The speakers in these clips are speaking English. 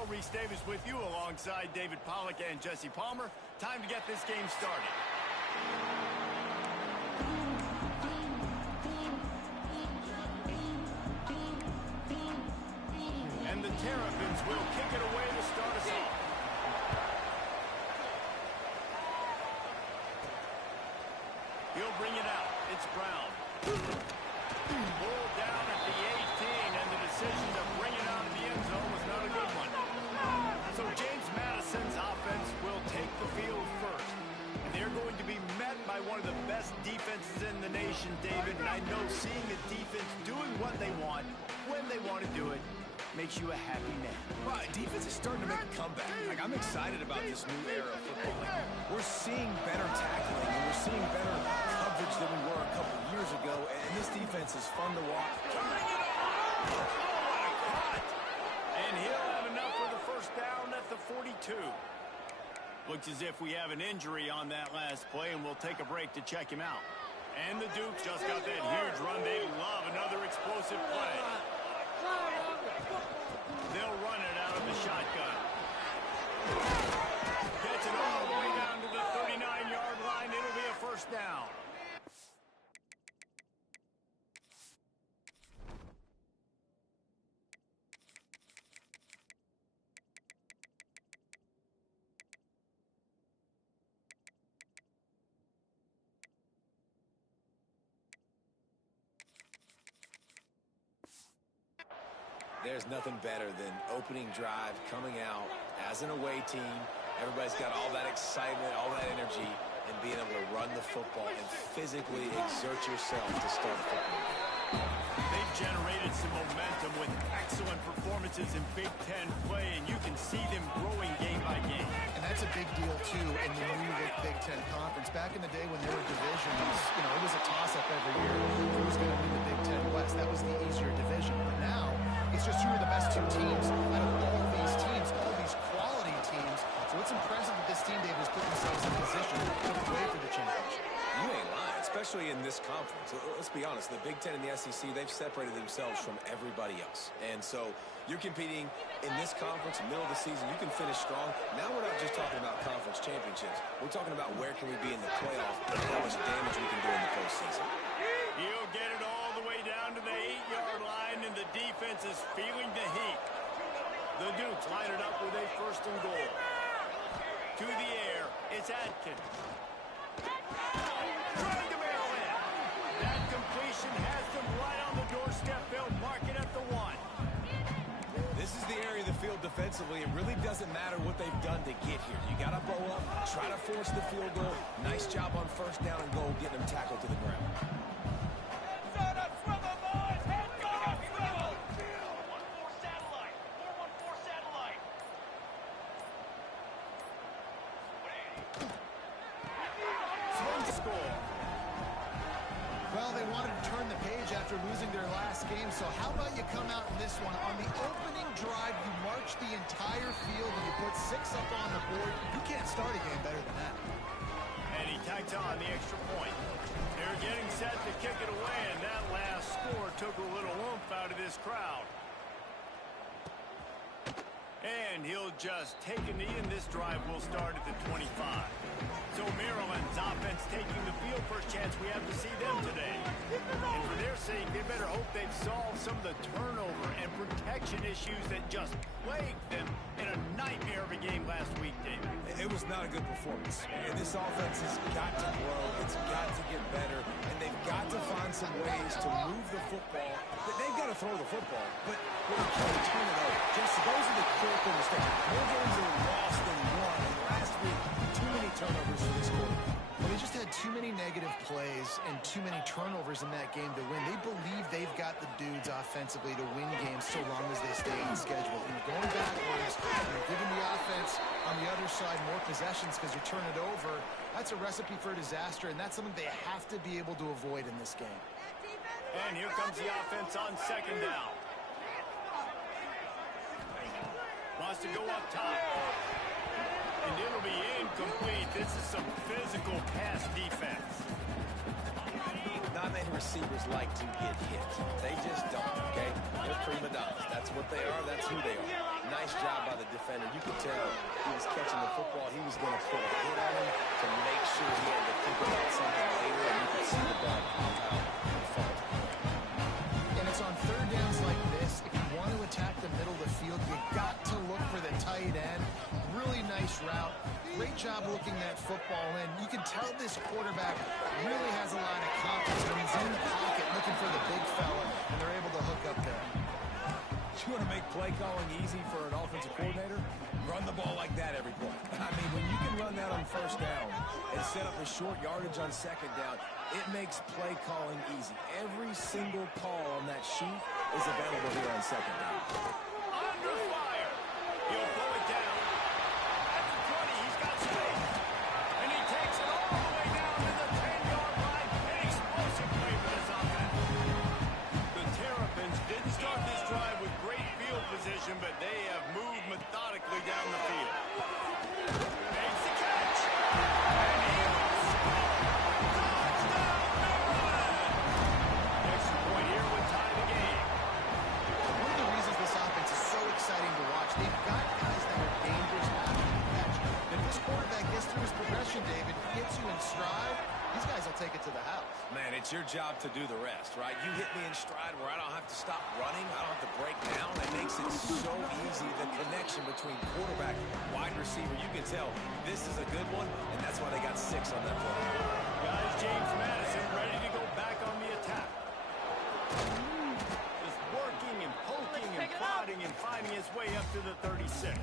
all, Reese Davis with you alongside David Pollack and Jesse Palmer. Time to get this game started. And the Terrapins will kick it away to start us off. He'll bring it out. It's Brown. Pulled down at the 18, and the decision to bring it out of the end zone was not a good one. So James Madison's offense will take the field first. And they're going to be met by one of the best defenses in the nation, David. And I know seeing the defense doing what they want, when they want to do it, makes you a happy man. Right, defense is starting to make a comeback. Like, I'm excited about this new era of football. Like, we're seeing better tackling, and we're seeing better coverage than we were a couple years ago, and this defense is fun to watch. Oh, what a cut! And he'll have enough for the first down at the 42. Looks as if we have an injury on that last play, and we'll take a break to check him out. And the Dukes just got that huge run. They love another explosive play. They'll run it out of the shotgun. Gets it all the way down to the 39-yard line. It'll be a first down. There's nothing better than opening drive, coming out as an away team. Everybody's got all that excitement, all that energy, and being able to run the football and physically exert yourself to start the football. They've generated some momentum with excellent performances in Big Ten play, and you can see them growing game by game. And that's a big deal, too, in the new Big Ten Conference. Back in the day when there were divisions, it was a toss-up every year. Who's going to win the Big Ten West? That was the easier division. But now, it's just who are the best two teams out of all these teams, all these quality teams. So it's impressive that this team, David, has put themselves in position to play for the championship. You ain't lying, especially in this conference. Let's be honest, the Big Ten and the SEC, they've separated themselves from everybody else. And so you're competing in this conference, middle of the season. You can finish strong. Now we're not just talking about conference championships. We're talking about where can we be in the playoff and how much damage we can do in the postseason. He'll get it all the way down to the 8-yard line, and the defense is feeling the heat. The Dukes line it up with a first and goal. To the air, it's Atkins. Trying to barrel in. That completion has them right on the doorstep. They'll mark it at the 1. This is the area of the field defensively. It really doesn't matter what they've done to get here. You got to bow up, try to force the field goal. Nice job on first down and goal, getting them tackled to the ground. Well, they wanted to turn the page after losing their last game, so how about you come out in this one? On the opening drive, you march the entire field and you put 6 up on the board. You can't start a game better than that. And he tacks on the extra point. They're getting set to kick it away, and that last score took a little oomph out of this crowd. And he'll just take a knee, and this drive will start at the 25. So Maryland's offense taking the field. First chance we have to see them today. And for their sake, they better hope they've solved some of the turnover and protection issues that just plagued them in a nightmare of a game last week, David. It was not a good performance. And this offense has got to grow. It's got to get better. And they've got to find some ways to move the football. They've got to throw the football, but they can't turn it over. Just those are the critical mistakes. More games are lost than won. And last week, too many turnovers for this quarterback. Well, they just had too many negative plays and too many turnovers in that game to win. They believe they've got the dudes offensively to win games so long as they stay on schedule. And you're going backwards, and you're giving the offense on the other side more possessions because you turn it over. That's a recipe for disaster, and that's something they have to be able to avoid in this game. And here comes the offense on second down. Wants to go up top. And it'll be incomplete. This is some physical pass defense. Not many receivers like to get hit. They just don't, okay? They're prima donnas. That's what they are. That's who they are. Nice job by the defender. You could tell he was catching the football. He was going to put a hit on him to make sure he had to think about something later, and you could see the ball pop out and fall. And it's on third downs like this. If you want to attack the middle of the field, you got to look for the tight end. Really nice route. Great job looking that football in. You can tell this quarterback really has a lot of confidence when he's in the pocket looking for the big fella, and they're able to hook up there. You want to make play calling easy for an offensive coordinator? Run the ball like that every play. I mean, when you can run that on first down and set up a short yardage on second down, it makes play calling easy. Every single call on that sheet is available here on second down. Under fire. He'll throw it down. At the 20, he's got space. And he takes it all the way down to the 10-yard line. An explosive play for this offense. The Terrapins didn't start this drive with great field position, but they have moved methodically down the field. Makes the catch. And he will score. Touchdown, Maryland. Extra point here would tie the game. One of the reasons this offense is so exciting to watch, they've got guys that are dangerous after the catch. And if this quarterback gets through his progression, David, gets you in stride, these guys will take it to the house. Man, it's your job to do the rest, right? You hit me in stride where I don't have to stop running. I don't have to break down. That makes it so easy, the connection between quarterback and wide receiver. You can tell this is a good one, and that's why they got 6 on that play. Guys, James Madison ready to go back on the attack. Just working and poking and prodding and finding his way up to the 36.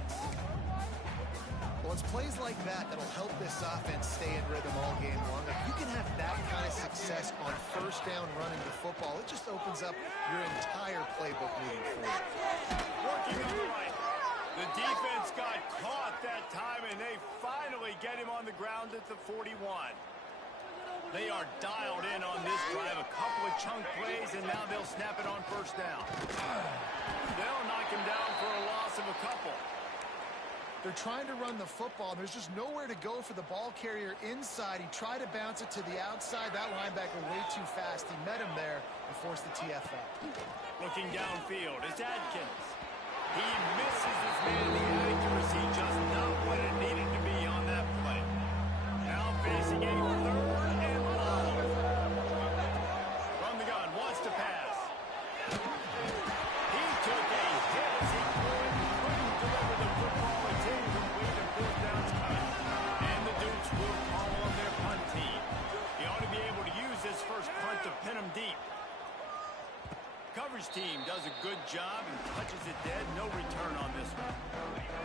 Well, it's plays like that that'll help this offense stay in rhythm all game long. If you can have that kind of success on first down running the football, it just opens up your entire playbook moving forward. Working on the right. The defense got caught that time, and they finally get him on the ground at the 41. They are dialed in on this drive. A couple of chunk plays, and now they'll snap it on first down. They'll knock him down for a loss of a couple. They're trying to run the football. There's just nowhere to go for the ball carrier inside. He tried to bounce it to the outside. That linebacker way too fast. He met him there and forced the TFL. Looking downfield is Adkins. He misses his man. The accuracy just not what it needed to be on that play. Now facing a 3rd and long. From the gun, wants to pass. He took a hit as he couldn't deliver the football. It's incomplete and 4th down's cut. And the Dukes will call on their punt team. He ought to be able to use this first punt to pin him deep. Coverage team does a good job and touches it dead. No return on this one.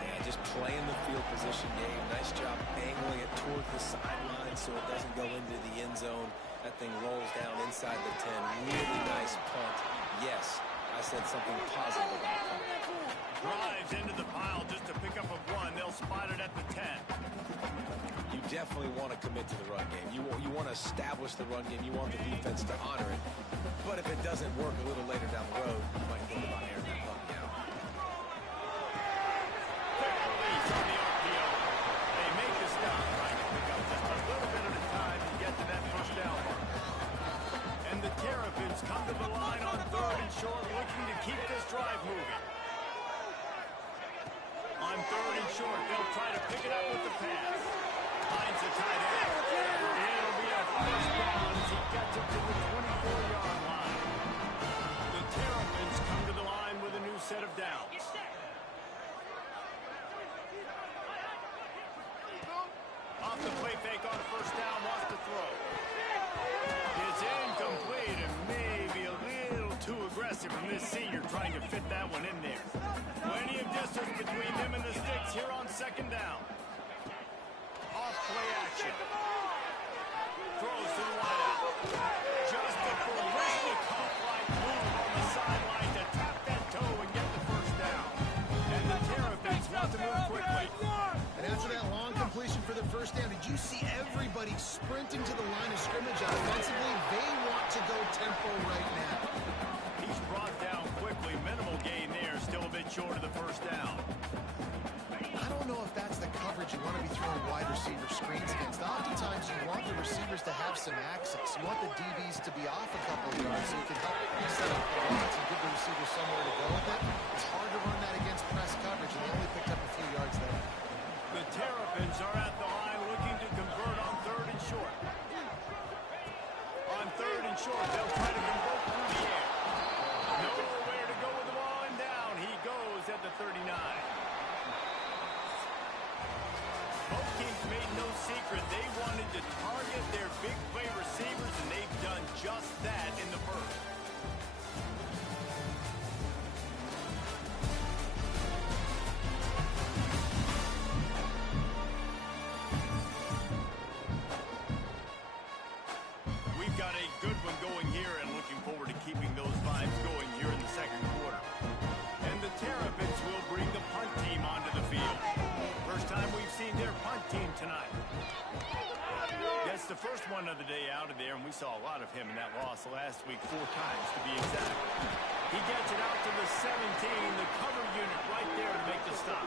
Yeah, just playing the field position game. Nice job angling it toward the sideline so it doesn't go into the end zone. That thing rolls down inside the 10. Really nice punt. Yes, I said something positive about that. Drives into the pile just to pick up a 1. They'll spot it at the 10. You definitely want to commit to the run game. You want to establish the run game. You want the defense to honor it. But if it doesn't work a little later down the road, you might think about airing that punt out. Quick release on the RPO. They make the stop, trying to pick up just a little bit at a time to get to that first down mark. And the Terrapins come to the line on 3rd and short, looking to keep this drive moving. On 3rd and short, they'll try to pick it up with the pass. Finds the tight end. It'll be a first down as he gets it to the 24-yard line. The Terrapins come to the line with a new set of downs. Off the play fake on a first down, wants to throw. It's incomplete and maybe a little too aggressive from this senior trying to fit that one in there. Plenty of distance between them and the sticks here on 2nd down. Off play action. Throws to the wideout. Just a Baryshnikov-like move on the sideline to tap that toe and get the first down. And the Terrapins want to move quickly. And after that long completion for the first down, did you see everybody sprinting to the line of scrimmage offensively? They want to go tempo right now. He's brought down quickly. Minimal gain there. Still a bit short of the first down. I don't know if that's the coverage coverage you want to be throwing wide receiver screens against. Oftentimes, you want the receivers to have some access. You want the DBs to be off a couple of yards so you can help set up the runs and give the receiver somewhere to go with it. It's hard to run that against press coverage, and they only picked up a few yards there. The Terrapins are at the line looking to convert on 3rd and short. On 3rd and short, they'll try to convert through the air. Nowhere to go with the ball, and down he goes at the 39. Both teams made no secret they wanted to target their big play receivers, and they've done just that in the first. We've got a good one going here, and looking forward to keeping those vibes going here in the second quarter. And the Terrapins will bring the punt team onto the field. First time we've seen their punt team tonight. That's the first one of the day out of there, and we saw a lot of him in that loss last week, 4 times to be exact. He gets it out to the 17, the cover unit right there to make the stop.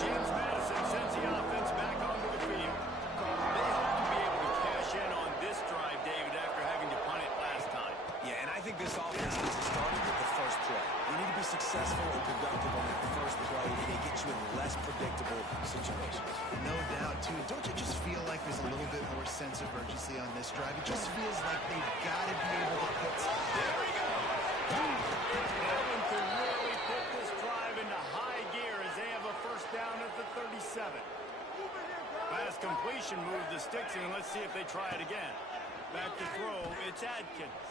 James Madison sends the offense back onto the field. They hope to be able to cash in on this drive, David, after having to punt it last time. Yeah, and I think this offense needs to start with the first play. You need to be successful and productive on that first play, and it gets you in less predictable situations. No doubt, too. Don't you just feel like there's a little bit more sense of urgency on this drive? It just feels like they've got to be able to put something. There we go. Ellen can really put this drive into high gear as they have a first down at the 37. Pass completion moved the sticks in. Let's see if they try it again. Back to throw. It's Adkins.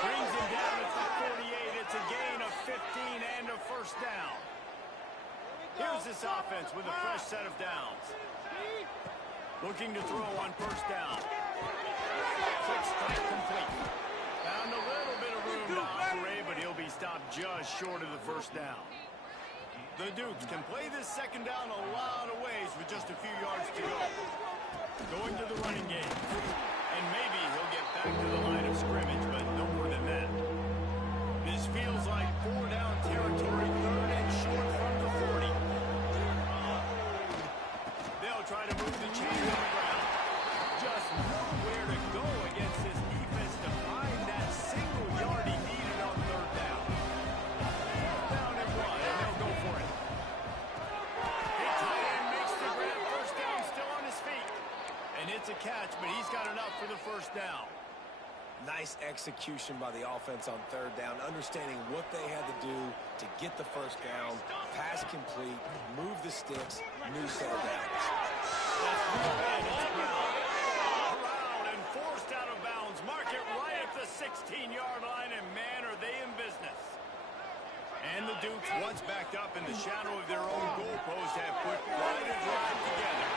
Brings him down at the 48. It's a gain of 15 and a first down. Here's this offense with a fresh set of downs. Looking to throw on first down. Quick strike complete. Found a little bit of room to operate, but he'll be stopped just short of the first down. The Dukes can play this second down a lot of ways with just a few yards to go. Going to the running game. And maybe he'll get back to the line of scrimmage, but no more than that. This feels like 4-down territory, 3rd and short from the 40. They'll try to move the chains on the ground. Just nowhere to go against this defense to find that single yard he needed on 3rd down. Down and 1, and they'll go for it. Big tight end makes the grab, first down, still on his feet. And it's a catch, but he's got enough for the first down. Nice execution by the offense on 3rd down, understanding what they had to do to get the first down, pass complete, move the sticks, new set of downs. Around and forced out of bounds. Mark it right at the 16-yard line, and man, are they in business. And the Dukes, once backed up in the shadow of their own goalpost, have put quite a drive together.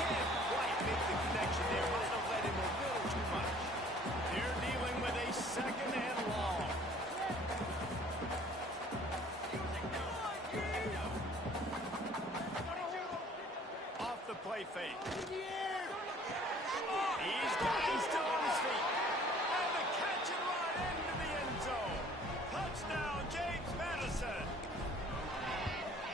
Can't quite make the connection there. Must have let him a little too much. They're dealing with a second and long. Off the play fake. He's got him still on his feet. And the catch and run into the end zone. Touchdown, James Madison.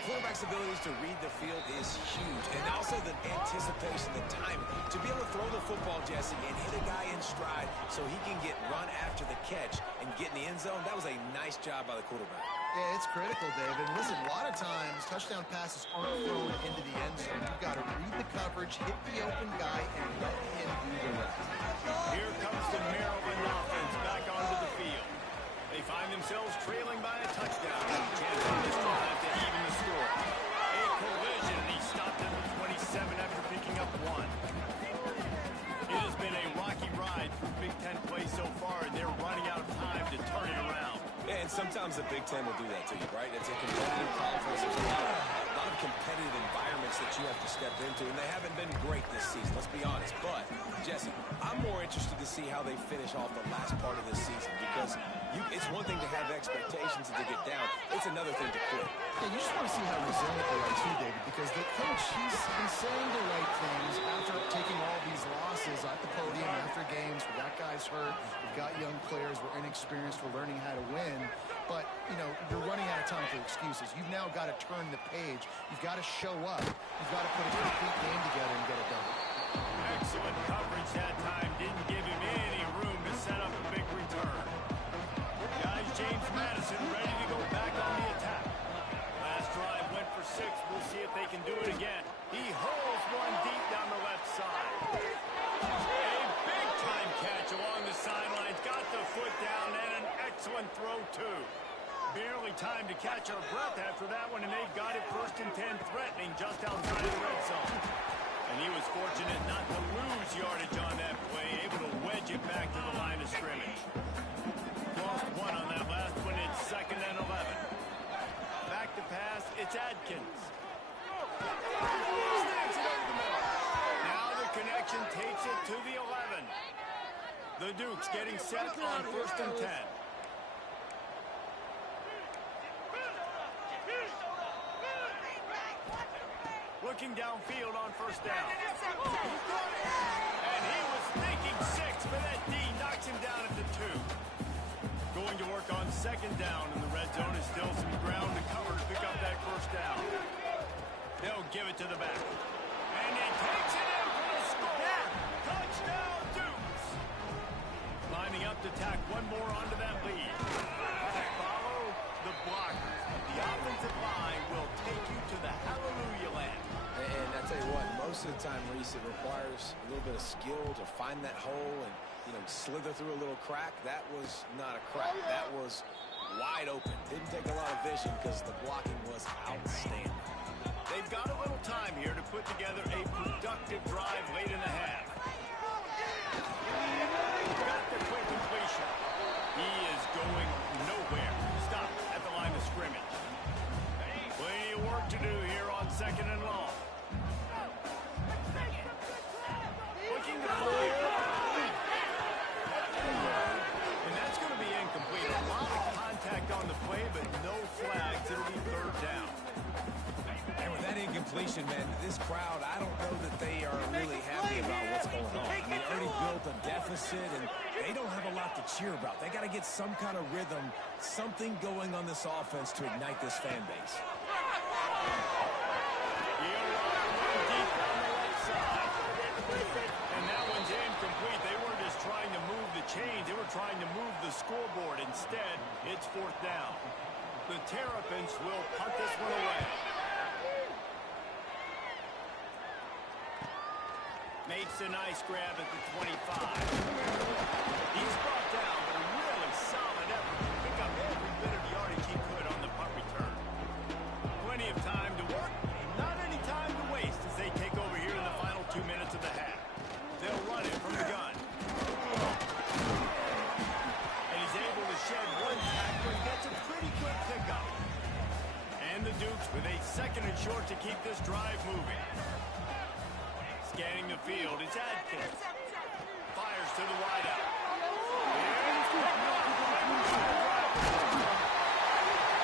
Quarterback's abilities to read the field is huge, and also the anticipation, the timing. To be able to throw the football, Jesse, and hit a guy in stride so he can get run after the catch and get in the end zone, that was a nice job by the quarterback. Yeah, it's critical, David. Listen, a lot of times, touchdown passes aren't thrown into the end zone. You've got to read the coverage, hit the open guy, and let him do the rest. Here comes the Maryland offense back onto the field. They find themselves trailing by a touchdown. Chance on this drive to even the score. A collision, and he stopped at the 27 after picking up 1. It has been a rocky ride through Big Ten play so far, and they're running out of time to turn it around. Yeah, and sometimes the Big Ten will do that to you, right? It's a competitive conference. There's a lot of competitive environments that you have to step into, and they haven't been great this season, let's be honest. But, Jesse, I'm more interested to see how they finish off the last part of this season, because it's one thing to have expectations and to get down. It's another thing to quit. Yeah, you just want to see how resilient they are too, David, because the coach, he's been saying the right things after taking all these losses at the podium after games. We got guys hurt. We've got young players. We're inexperienced. We're learning how to win. but, you know, you're running out of time for excuses. You've now got to turn the page. You've got to show up. You've got to put a complete game together and get it done. Excellent coverage that time. Didn't give him any room to set up a big return. Guys, James Madison ready to go back on the attack. Last drive went for 6. We'll see if they can do it again. He holds one deep down the left side. A big-time catch along the sidelines. Got the foot down and an excellent throw, too. Barely time to catch our breath after that one, and they've got it 1st and 10, threatening just outside the red zone. And he was fortunate not to lose yardage on that play, able to wedge it back to the line of scrimmage. Lost 1 on that last one. It's 2nd and 11. Back to pass, it's Adkins. Snags it over the middle. Now the connection takes it to the 11. The Dukes getting set on 1st and 10. Looking downfield on 1st down. And he was thinking 6, but that D knocks him down at the 2. Going to work on 2nd down, and the red zone is still some ground to cover to pick up that 1st down. They'll give it to the back. And he takes it in for the score. Touchdown, Dukes. Lining up to tack one more onto that lead. Follow the blockers. The offensive line will take you to the hallelujah land. And I tell you what, most of the time, Reese, it requires a little bit of skill to find that hole and, you know, slither through a little crack. That was not a crack. That was wide open. Didn't take a lot of vision because the blocking was outstanding. They've got a little time here to put together a productive drive late in the half. Got the quick completion. He is going nowhere. Stop at the line of scrimmage. Plenty of work to do here on 2nd and long. Looking to fly. And that's going to be incomplete. A lot of contact on the play, but no flags. It'll be 3rd down. And with that incompletion, man, this crowd, I don't know that they are really happy about what's going on. I mean, they already built a deficit, and they don't have a lot to cheer about. They got to get some kind of rhythm, something going on this offense to ignite this fan base. And that one's incomplete. They weren't just trying to move the chains. They were trying to move the scoreboard. Instead, it's 4th down. The Terrapins will punt this one away. Makes a nice grab at the 25. He's brought down, but a really solid effort to pick up every bit of yardage he could on the punt return. Plenty of time to work, not any time to waste as they take over here in the final 2 minutes of the half. They'll run it from the gun. And he's able to shed one tackle and gets a pretty quick pickup. And the Dukes with a 2nd and short to keep this drive moving. Scanning the field, it's Adkins. Fires to the wideout.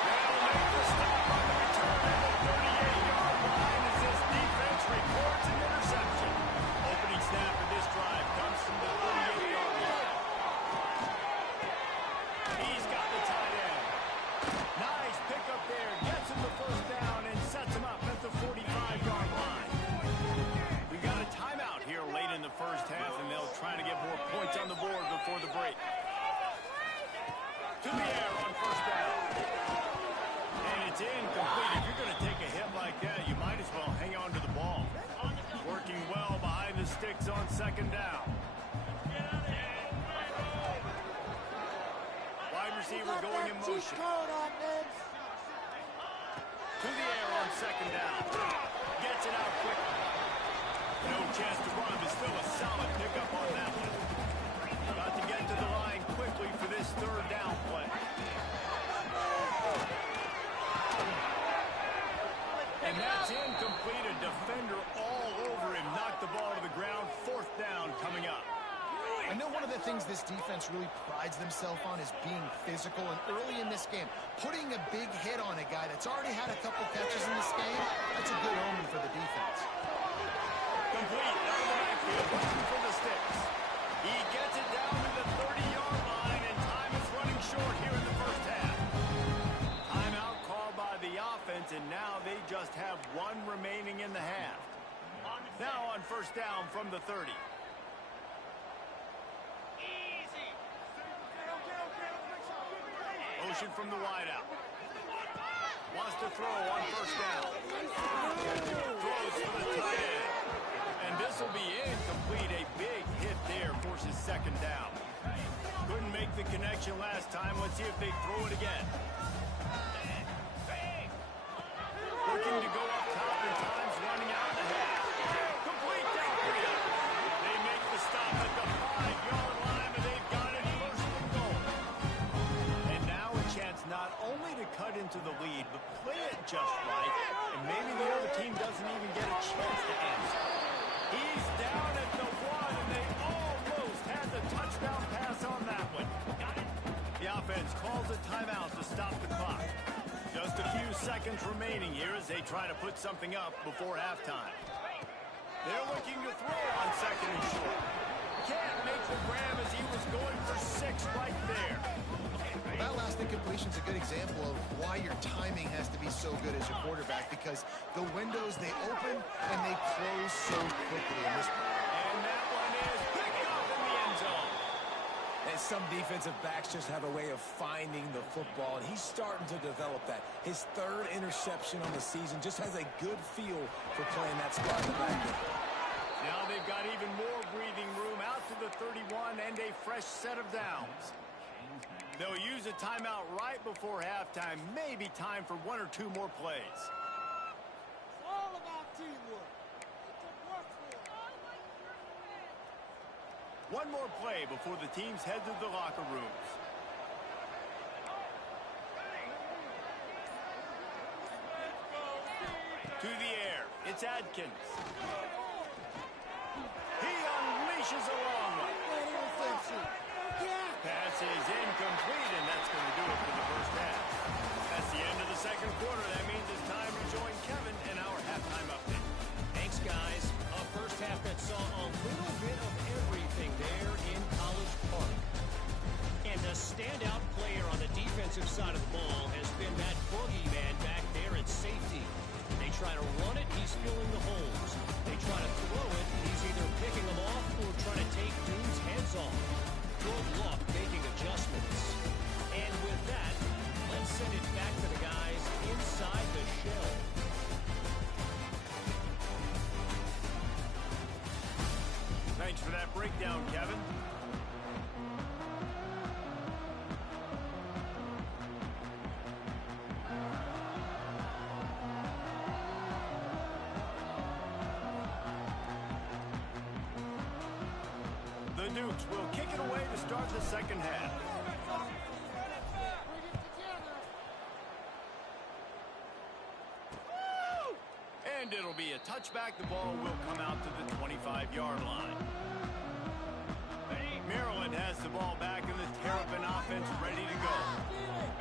They'll make the stop on the return at the 38-yard line as this defense records an interception. Opening snap of this drive comes from the 38-yard line. He's got the tight end. Nice pickup there. Gets him the 1st down and sets him up at the 45-yard line. We've got a timeout here late in the 1st half, and they'll try to get more points on the board before the break. To the air on 1st down. And it's incomplete. If you're going to take a hit like that, you might as well hang on to the ball. Working well behind the sticks on 2nd down. Wide receiver going in motion. To the air on 2nd down. Gets it out quickly. No chance to run, but still a solid pickup on that one. Got to get to the line quickly for this 3rd down play. And that's incomplete. A defender all over him. Knocked the ball to the ground. 4th down coming up. I know one of the things this defense really prides themselves on is being physical, and early in this game, putting a big hit on a guy that's already had a couple catches in this game, that's a good omen for the defense. Complete out of the backfield, looking for the sticks. He gets it down to the 30-yard line, and time is running short here in the 1st half. first down from the 30. Motion from the wideout. Wants to throw on first down. Throws for the tight end. And this will be incomplete. A big hit there forces second down. Couldn't make the connection last time. Let's see if they throw it again. Looking to go up top in times, running out of the head. Complete downfield. They make the stop at the 5-yard line, and they've got it first and goal. And now a chance not only to cut into the lead, but play it just right, and maybe the other team doesn't even get a chance to answer. He's down at the 1, and they almost had the touchdown pass on that one. The offense calls a timeout to stop the clock. Just a few seconds remaining here as they try to put something up before halftime. They're looking to throw on second and short. Can't make the grab as he was going for 6 right there. That last incompletion is a good example of why your timing has to be so good as a quarterback, because the windows, they open and they close so quickly in this point. And that one is picked up in the end zone. And some defensive backs just have a way of finding the football, and he's starting to develop that. His 3rd interception on the season, just has a good feel for playing that spot in the back end. Now they've got even more breathing room out to the 31 and a fresh set of downs. They'll use a timeout right before halftime. Maybe time for 1 or 2 more plays. It's all about teamwork. One more play before the teams head to the locker rooms. To the air. It's Adkins. He unleashes a long one. Pass is incomplete, and that's going to do it for the first half. That's the end of the second quarter. That means it's time to join Kevin in our halftime update. Thanks, guys. A first half that saw a little bit of everything there in College Park. And the standout player on the defensive side of the ball has been that boogeyman back there at safety. They try to run it, he's filling the holes. They try to throw it, he's either picking them off or trying to take dudes' heads off. Good luck making adjustments. And with that, let's send it back to the guys inside the shell. Thanks for that breakdown, Kevin. The Dukes will kick it away to start the second half. And it'll be a touchback. The ball will come out to the 25-yard line. Maryland has the ball back in the Terrapin offense ready to go.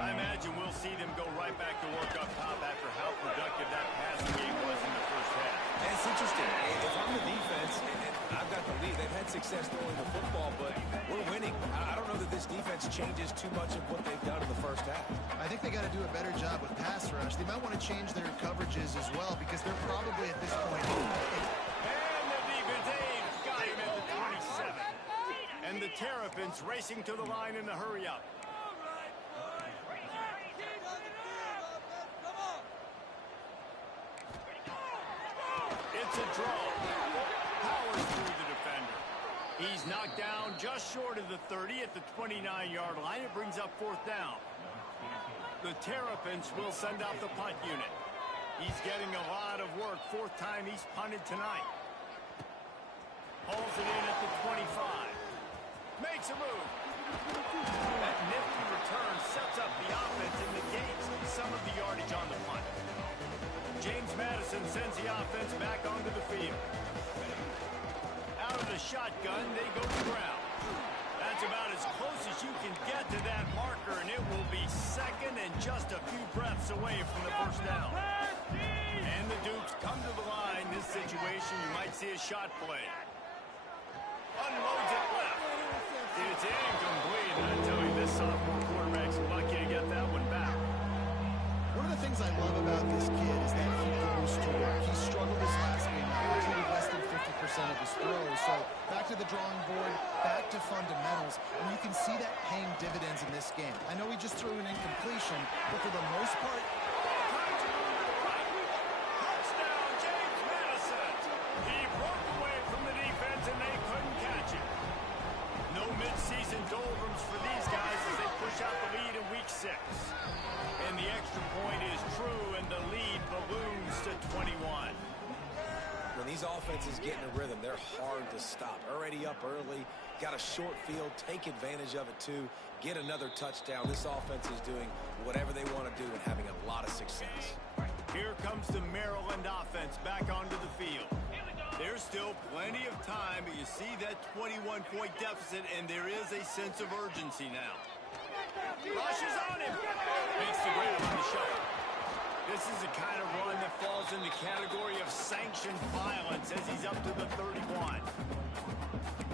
I imagine we'll see them go right back to work up top after how productive that passing game was in the first half. And it's interesting. If I'm the defense and I've got the lead, they've had success throwing the football, but we're winning. I don't know that this defense changes too much of what they've done in the first half. I think they got to do a better job with pass rush. They might want to change their coverages as well, because they're probably at this point. And the defense aid got him at the 27. And the Terrapins racing to the line in the hurry-up. It's a draw. Powers through the defender. He's knocked down just short of the 30 at the 29-yard line. It brings up 4th down. The Terrapins will send out the punt unit. He's getting a lot of work. 4th time he's punted tonight. Hauls it in at the 25. Makes a move. That nifty return sets up the offense and negates some of the yardage on the punt. James Madison sends the offense back onto the field. Out of the shotgun, they go to ground. That's about as close as you can get to that marker, and it will be second and just a few breaths away from the first down. And the Dukes come to the line. This situation, you might see a shot play. Unloads it left. It's incomplete. And I tell you, this sophomore quarterback's lucky to get that one back. One of the things I love about this kid is that he goes to work. He struggled this last game, completed less than 50% of his forward, back to fundamentals, and you can see that paying dividends in this game. I know he just threw an incompletion, but for the most part, Touchdown, James Madison. He broke away from the defense, and they couldn't catch him. No midseason doldrums for these guys as they push out the lead in week 6. And the extra point is true, and the lead balloons to 21. When these offenses get in a rhythm, they're hard to stop. Already up early, got a short field, take advantage of it too, get another touchdown. This offense is doing whatever they want to do and having a lot of success. Here comes the Maryland offense back onto the field. There's still plenty of time, but you see that 21-point deficit, and there is a sense of urgency now. Rushes on him. Makes the grab on the shuffle. This is the kind of run that falls in the category of sanctioned violence as he's up to the 31.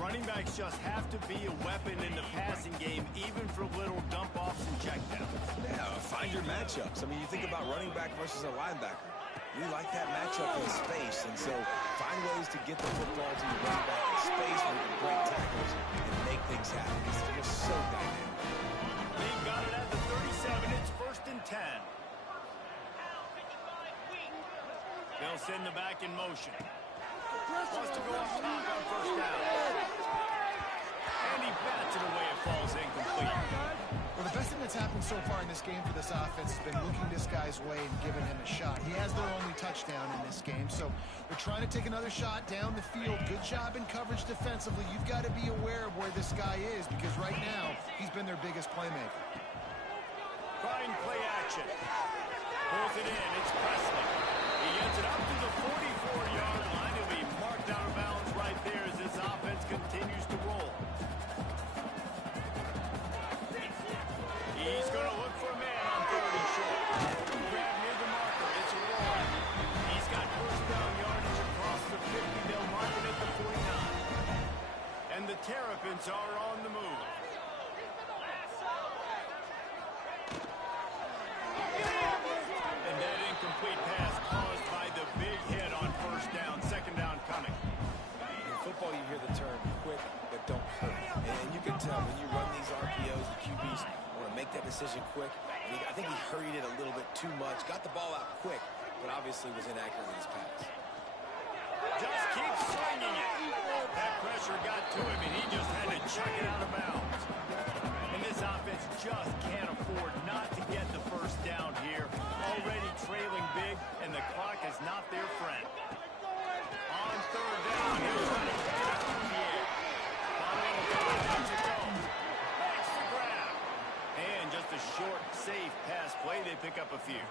Running backs just have to be a weapon in the passing game, even for little dump-offs and checkdowns. Yeah, find your matchups. I mean, you think about running back versus a linebacker. You like that matchup in space, and so find ways to get the football to your running back in space where you can break tackles and make things happen. It's just so dynamic. They've got it at the 37. It's 1st and 10. They'll send the back in motion. Wants to go up top on 1st down. And he bats it away. It falls incomplete. well, the best thing that's happened so far in this game for this offense has been looking this guy's way and giving him a shot. He has their only touchdown in this game, so they're trying to take another shot down the field. Good job in coverage defensively. You've got to be aware of where this guy is because right now he's been their biggest playmaker. Trying play action. Pulls it in. It's Presley. He gets it up to the 44-yard line. He'll be marked out of bounds right there as this offense continues to roll. He's going to look for a man on 3rd and short. Grab near the marker. It's a roll. He's got 1st down yardage across the 50. They'll mark it at the 49. And the Terrapins are on the move. And that incomplete pass caused by the big hit on 1st down. 2nd down coming. In football, you hear the term quick but don't hurt. And you can tell when you run these RPOs, the QBs want to make that decision quick. I think he hurried it a little bit too much. Got the ball out quick, but obviously was inaccurate in his pass. Just keep swinging it. That pressure got to him, and he just had to chuck it out of bounds. And this offense just can't afford not to get the 1st down here. Already trailing big, and the clock is not their friend. On 3rd down, he'll try to get it out in the air. Following the ball, lets it go. Makes the grab. And just a short, safe pass play. They pick up a few.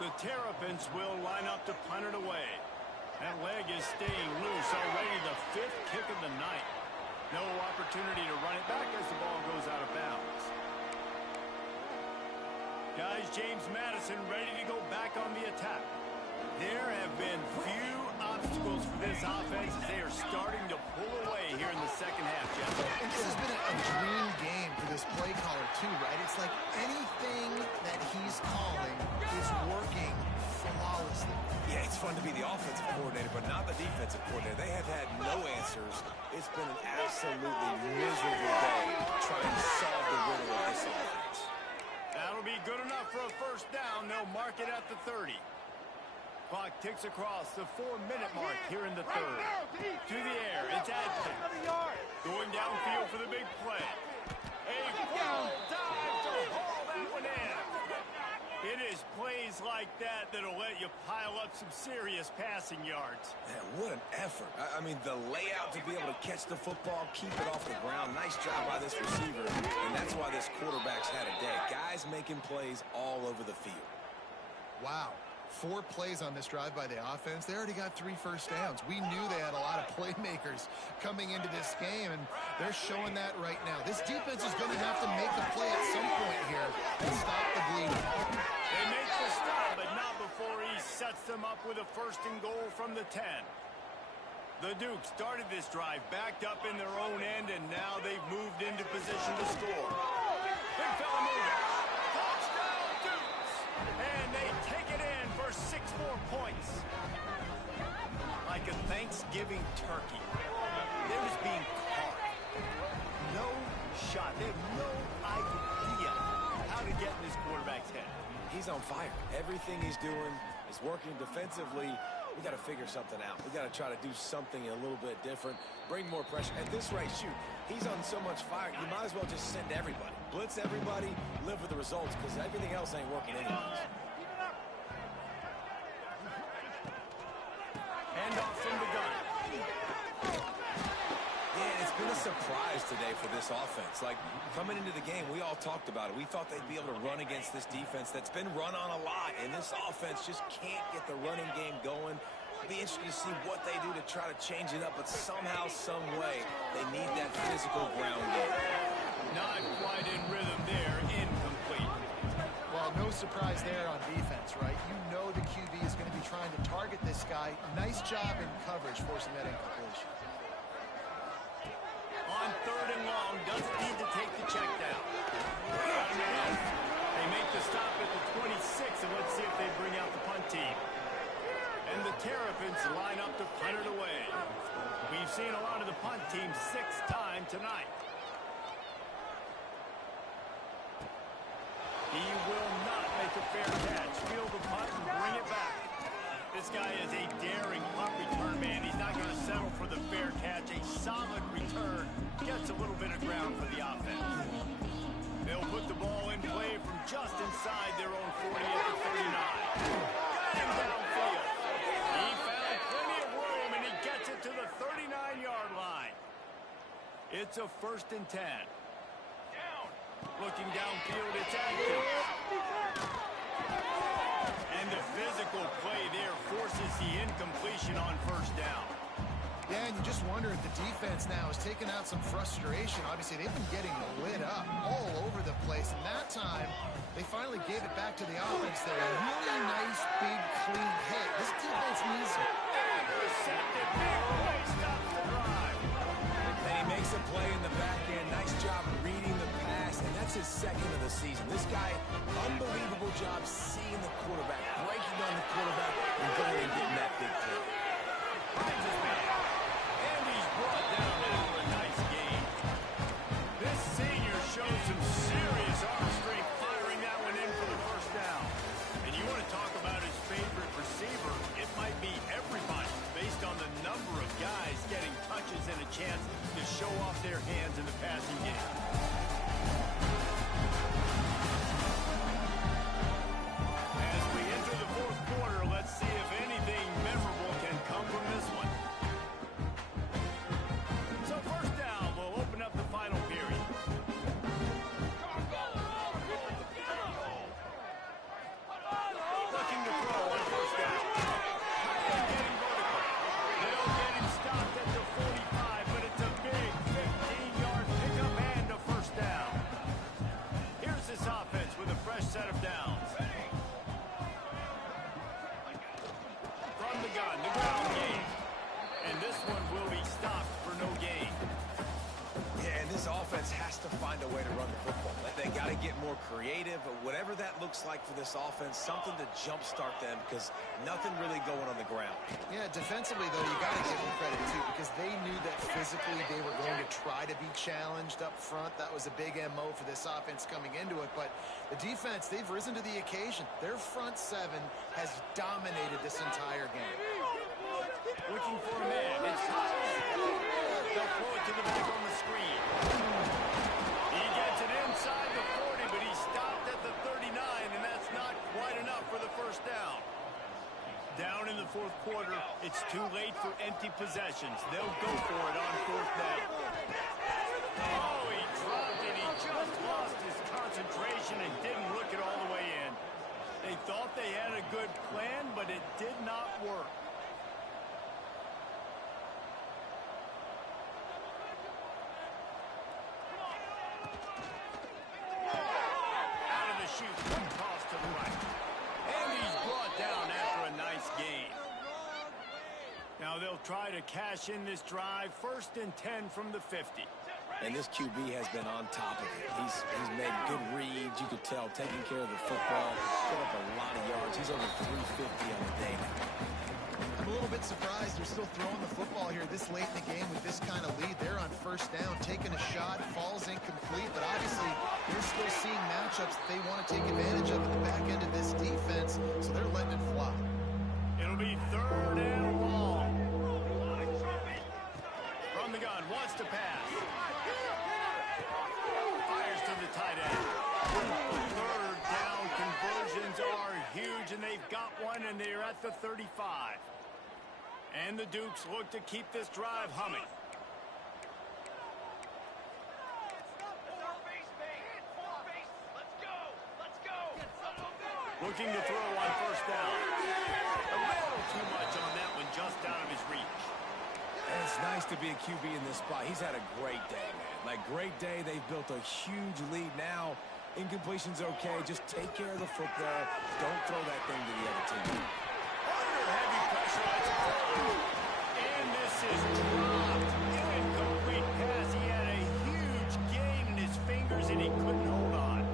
The Terrapins will line up to punt it away. That leg is staying loose. Already the 5th kick of the night. No opportunity to run it back as the ball goes out of bounds. Guys, James Madison ready to go back on the attack. There have been few obstacles for this offense as they are starting to pull away here in the 2nd half, Jeff. And this has been a dream game for this play caller too, right? It's like anything that he's calling is working flawlessly. Yeah, it's fun to be the offensive coordinator, but not the defensive coordinator. They have had no answers. It's been an absolutely miserable day trying to solve the riddle of this offense. That'll be good enough for a 1st down. They'll mark it at the 30. Clock ticks across the 4-minute mark here in the 3rd. To the air, it's Adkins. Going downfield for the big play. A full dive to haul that one in. It is plays like that that'll let you pile up some serious passing yards. Man, what an effort. I mean, the layout to be able to catch the football, keep it off the ground. Nice job by this receiver, and that's why this quarterback's had a day. Guys making plays all over the field. Wow. 4 plays on this drive by the offense. They already got 3 1st downs. We knew they had a lot of playmakers coming into this game, and they're showing that right now. This defense is going to have to make a play at some point here to stop the bleeding. They make the stop, but not before he sets them up with a 1st and goal from the 10. The Dukes started this drive backed up in their own end, and now they've moved into position to score. Big fella moving. Touchdown, Dukes! And they take it in for 6 more points. Like a Thanksgiving turkey. They're just being shot. They have no idea how to get in this quarterback's head. He's on fire. Everything he's doing is working defensively. We got to figure something out. We got to try to do something a little bit different, bring more pressure. At this rate, shoot, he's on so much fire, you might as well just send everybody. Blitz everybody, live with the results, because everything else ain't working anyways. Hand off from the gun. Yeah, it's been a surprise today for this offense. Like, coming into the game, we all talked about it. We thought they'd be able to run against this defense that's been run on a lot, and this offense just can't get the running game going. It'll be interesting to see what they do to try to change it up, but somehow, some way, they need that physical ground game. Not quite in rhythm there, incomplete. Well, no surprise there on defense, right? You know the QB is going to be trying to target this guy. Nice job in coverage forcing that incompletion. On 3rd and long, doesn't need to take the check down. They make the stop at the 26, and let's see if they bring out the punt team. And the Terrapins line up to punt it away. We've seen a lot of the punt team 6 times tonight. He will not make a fair catch. Field the punt and bring it back. This guy is a daring punt return man. He's not going to settle for the fair catch. A solid return. Gets a little bit of ground for the offense. They'll put the ball in play from just inside their own 40 at the 39. Got him downfield. He found plenty of room, and he gets it to the 39-yard line. It's a 1st and 10. Looking downfield, it's active. And the physical play there forces the incompletion on 1st down. Yeah, and you just wonder if the defense now has taken out some frustration. Obviously, they've been getting lit up all over the place. And that time, they finally gave it back to the offense there. A really nice, big, clean hit. This defense needs it. Intercepted. Big play stops the drive. And he makes a play in the back end. Nice job reading the pass, and that's his 2nd of the season. This guy, unbelievable job seeing the quarterback, breaking on the quarterback, and going and getting that big play. Finds his man. And he's brought down after a nice gain. This senior shows some serious arm strength, firing that one in for the 1st down. And you want to talk about his favorite receiver, it might be everybody, based on the number of guys getting touches and a chance to show off their hands in the passing game. As we enter the 4th quarter, let's see if anything memorable can come from this one. So 1st down, we'll open up the final period. Looking to throw on 1st down. Getting vertical. They'll get him stopped at the 45, but it's a big 15-yard pickup and a 1st down. Here's this offense with a fresh set of downs. From the gun, the ground game. And this one will be stopped for no gain. Yeah, and this offense has to find a way to run the football. They got to get more creative, or whatever that looks like for this offense, something to jumpstart them, because nothing really going on the ground. Yeah, defensively, though, you got to give them credit, too, because they knew that physically they were going to try to be challenged up front. That was a big MO for this offense coming into it. But the defense, they've risen to the occasion. Their front 7 has dominated this entire game. Looking for a man. It's hot. They'll throw it to the back on the screen. He gets it inside the 40, but he stopped at the 39, and that's not quite enough for the 1st down. Down in the 4th quarter, it's too late for empty possessions. They'll go for it on 4th down. Oh, he dropped it. He just lost his concentration and didn't look it all the way in. They thought they had a good plan, but it did not work. Toss to the right. And he's brought down after a nice gain. Now they'll try to cash in this drive. 1st and 10 from the 50. And this QB has been on top of it. He's made good reads. You could tell, taking care of the football. Put up a lot of yards. He's over 350 on the day now. I'm a little bit surprised they're still throwing the football here this late in the game with this kind of lead. They're on 1st down, taking a shot. shot, falls incomplete, but obviously they're still seeing matchups that they want to take advantage of at the back end of this defense, so they're letting it fly. It'll be 3rd and long. From the gun, wants to pass. Fires to the tight end. 3rd down conversions are huge, and they've got one, and they're at the 35. And the Dukes look to keep this drive humming. Looking to throw on 1st down. A little too much on that one, just out of his reach. And it's nice to be a QB in this spot. He's had a great day, man. Like, great day. They've built a huge lead now. Incompletion's okay. Just take care of the football. Don't throw that thing to the other team. Under heavy pressure, that's a throw. And this is dropped. Incomplete pass. He had a huge gain in his fingers, and he couldn't hold on.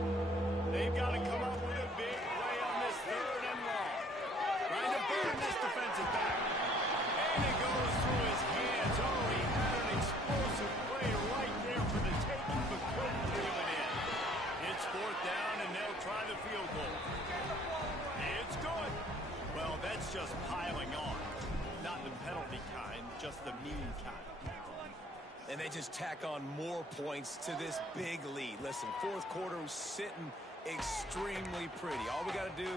They've got to come up with a big play on this 3rd and long. Trying to burn this defensive back. And it goes through his hands. Oh, he had an explosive play right there for the taking, but couldn't reel it in. It's 4th down, and they'll try the field goal. It's good. Well, that's just piling on. Not the penalty kind, just the mean kind. And they just tack on more points to this big lead. Listen, 4th quarter was sitting extremely pretty. All we got to do,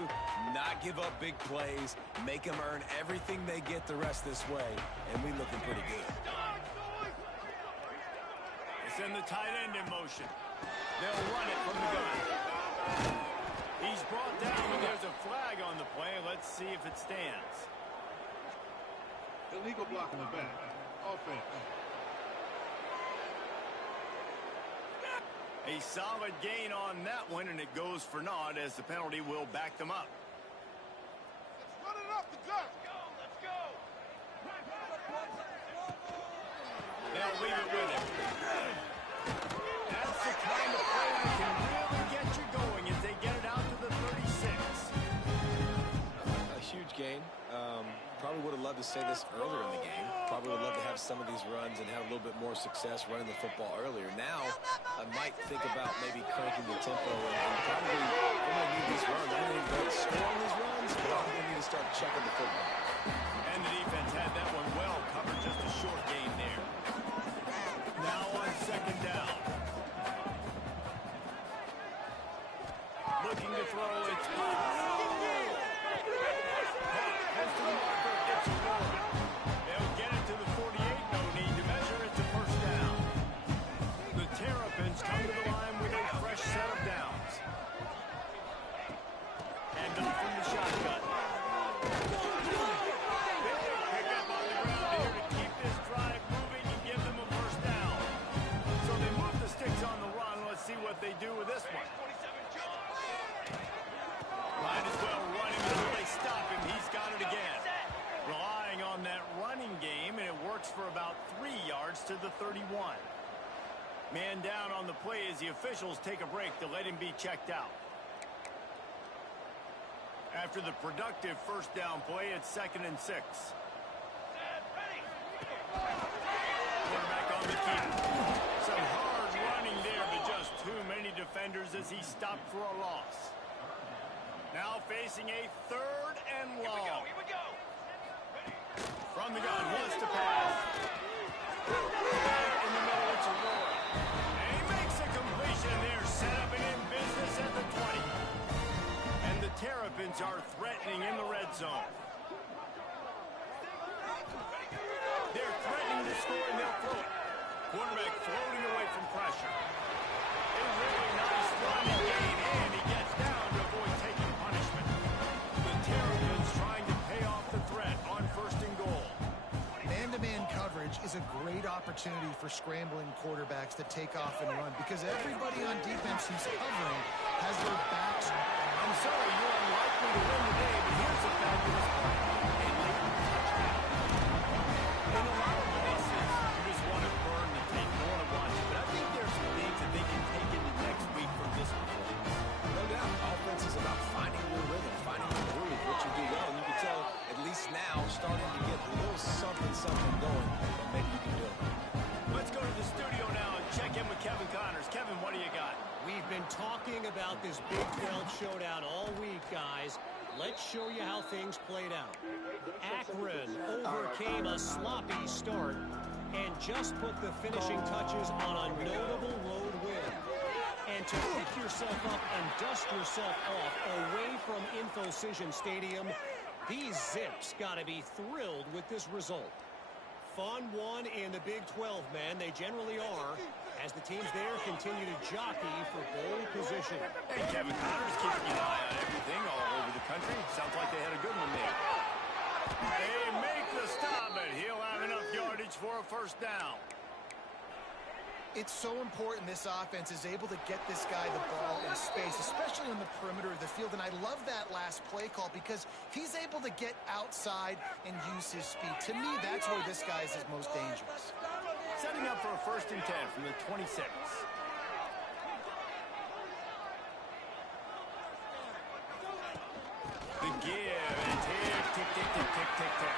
not give up big plays, make them earn everything they get the rest this way, and we looking pretty good. They send the tight end in motion. They'll run it from the gun. He's brought down, and there's a flag on the play. Let's see if it stands. Illegal block in the back. Offense. A solid gain on that one, and it goes for naught as the penalty will back them up. Let's run it up the gut. Let's go. They'll leave it with him. That's the kind of play that can really get you going as they get it out to the 36. A huge gain. Probably would have loved to say this earlier in the game. Probably would love to have some of these runs and have a little bit more success running the football earlier. Now, I might think about maybe cranking the tempo and probably I'm going to need these runs. I'm going to need to go and score on these runs, but I'm going to need to start chucking the football. And the defense had that one well covered, just a short gain there. Now on 2nd down. Looking to throw, it's caught. Close to the marker, it's forward. They'll get it to the 48, no need to measure, it's a 1st down. The Terrapins come to the line with a fresh set of downs. And up from the shotgun. Pick up on the ground here to keep this drive moving and give them a 1st down. So they move the sticks on the run. Let's see what they do with this one. Might as well run him until they stop him. He's got it again. Relying on that running game, and it works for about 3 yards to the 31. Man down on the play as the officials take a break to let him be checked out. After the productive 1st down play, it's 2nd and 6. Quarterback on the keep. Some hard running there, but just too many defenders as he stopped for a loss. Now facing a 3rd and long. Here we go. From the gun, wants to pass. In the middle, it's Aurora. And he makes a completion there, set up and in business at the 20. And the Terrapins are threatening in the red zone. They're threatening to score, and they'll throw it. Quarterback floating away from pressure. A really nice run and gain, and he gets down to avoid taking punishment. The Terrapins trying to pay off the threat on 1st and goal. Man-to-man coverage is a great opportunity for scrambling quarterbacks to take off and run because everybody on defense who's covering has their backs. I'm sorry, you're unlikely to win today, but here's a fabulous play. A late touchdown. In a lot of losses, you just want to burn the tape, you want to watch it. But I think there's some things that they can take into next week from this performance. No doubt, offense is about finding your rhythm, finding your groove, what you do well, and you can tell, at least now, starting to get a little something going, and maybe you can do it. Let's go to the studio now and check in with talking about this Big 12 showdown all week, guys. Let's show you how things played out. Akron overcame a sloppy start and just put the finishing touches on a notable road win. And to pick yourself up and dust yourself off away from InfoCision Stadium, these Zips got to be thrilled with this result. Fun one in the Big 12, man. They generally are, as the teams there continue to jockey for bowl position. Hey, Kevin Connor's keeping an eye on everything all over the country. Sounds like they had a good one there. They make the stop, and he'll have enough yardage for a first down. It's so important this offense is able to get this guy the ball in space, especially on the perimeter of the field. And I love that last play call because he's able to get outside and use his speed. To me, that's where this guy is his most dangerous. Setting up for a 1st and 10 from the 26. The give, and tick, tick, tick, tick, tick, tick, tick.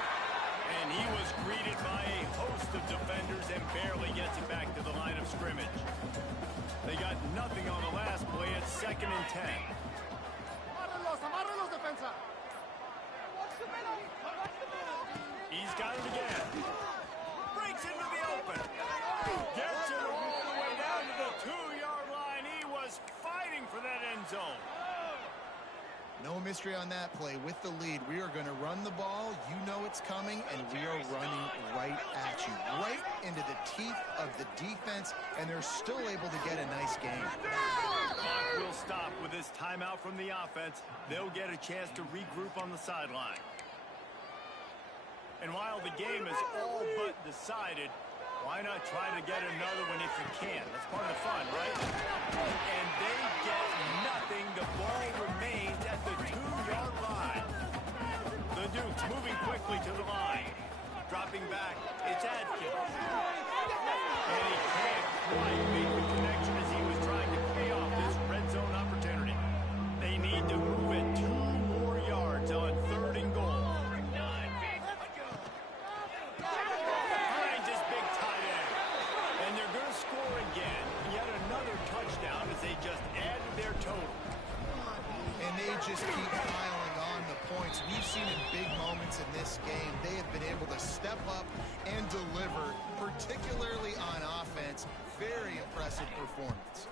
And he was greeted by a host of defenders and barely gets it back to the line of scrimmage. They got nothing on the last play. It's 2nd and 10. He's got it again. Breaks into the open. Gets it all the way down to the 2-yard line. He was fighting for that end zone. No mystery on that play. With the lead, we are going to run the ball. You know it's coming, and we are running right at you, right into the teeth of the defense, and they're still able to get a nice game. Clock will stop with this timeout from the offense. They'll get a chance to regroup on the sideline. And while the game is all but decided, why not try to get another one if you can? That's part of the fun, right? And they get nothing. The ball remains at the 2-yard line. The Dukes moving quickly to the line. Dropping back, it's Adkins. And he can't quite make the connection as he was trying to pay off this red zone opportunity. They need to move it 2 more yards on 3rd and goal. Finds his big tight end. And they're going to score again. Yet another touchdown as they just add to their total. And they just keep piling on the points. We've seen in big moments in this game, they have been able to step up and deliver, particularly on offense. Very impressive performance.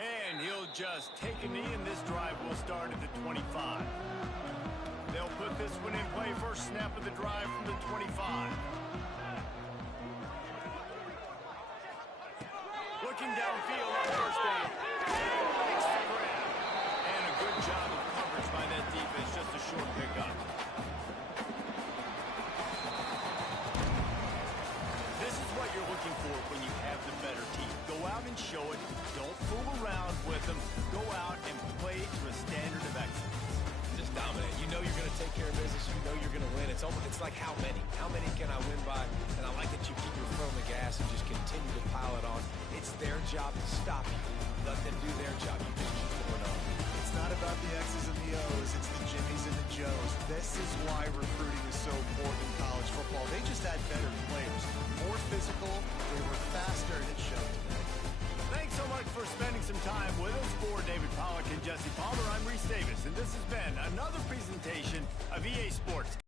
And he'll just take a knee, and this drive will start at the 25. They'll put this one in play. First snap of the drive from the 25. Looking downfield on 1st down. Makes the grab. And a good job of coverage by that defense. Just a short pickup. This is what you're looking for when you have the better team. Go out and show it. Don't fool around with them. Go out and play to a standard of excellence. Just dominate. You know you're going to take care of business. You know you're going to win. It's like how many? How many can I win by? And I like that you keep your foot on the gas and just continue to pile it on. It's their job to stop you. Let them do their job. You just keep going on. It's not about the X's and the O's. It's the Jimmies and the Joes. This is why recruiting is so important in college football. They just had better players. More physical. They were faster, and it showed. Thanks so much for spending some time with us. For David Pollack and Jesse Palmer, I'm Reese Davis, and this has been another presentation of EA Sports.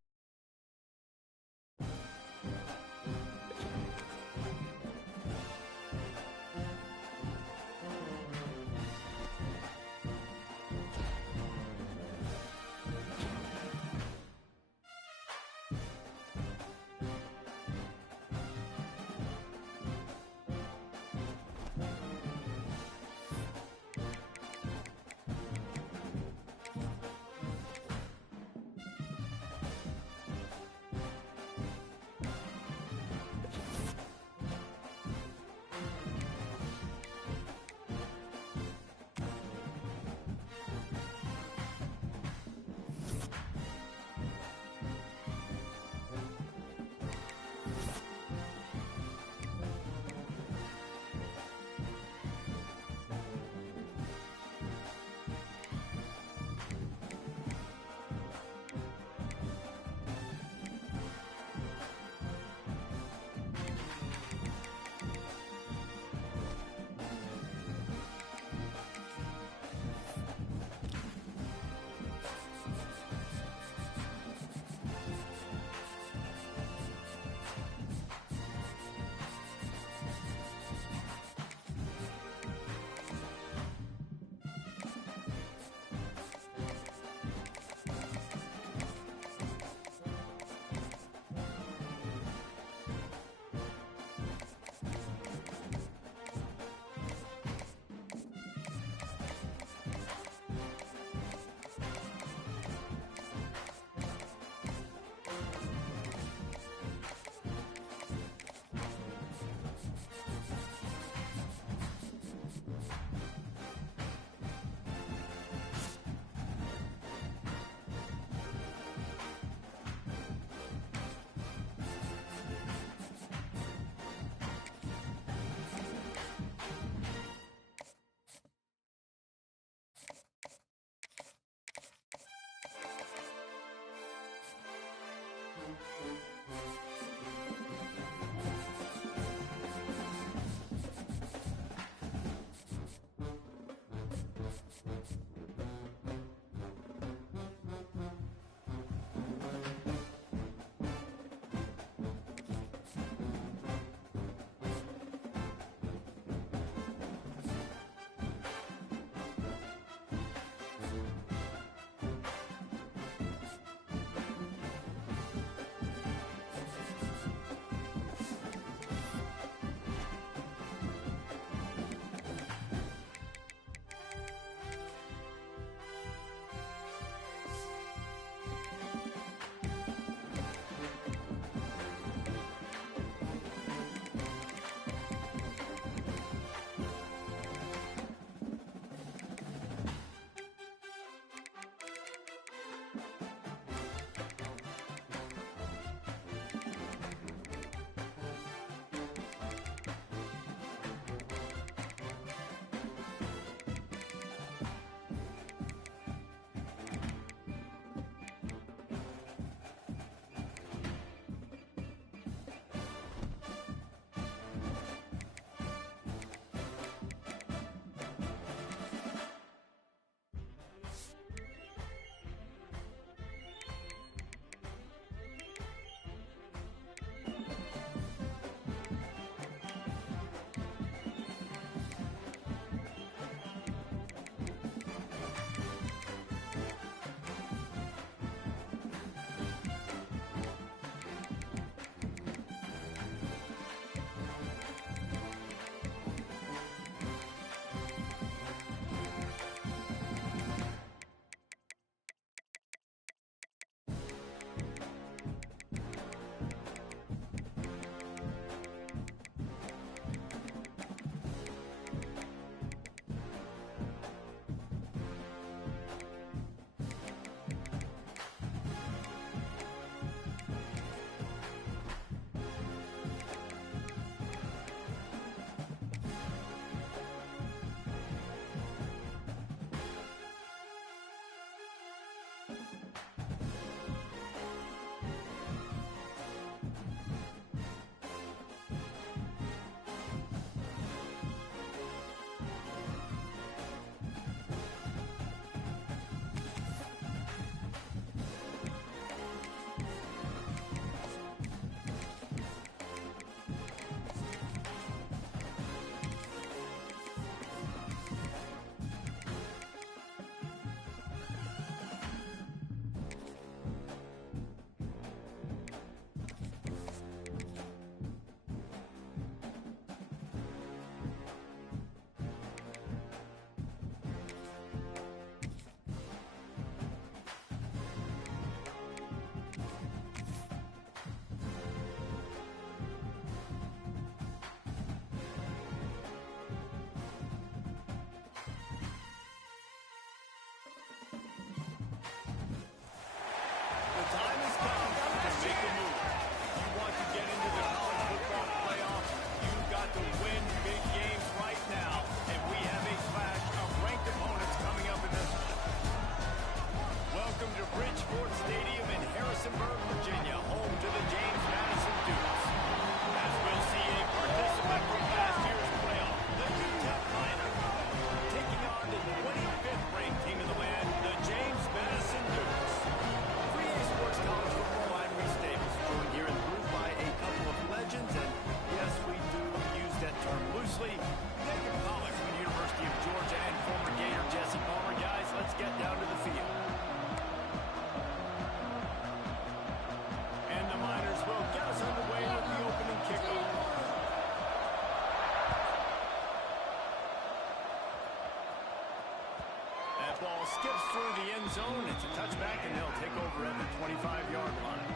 ball skips through the end zone. It's a touchback, and they'll take over at the 25-yard line.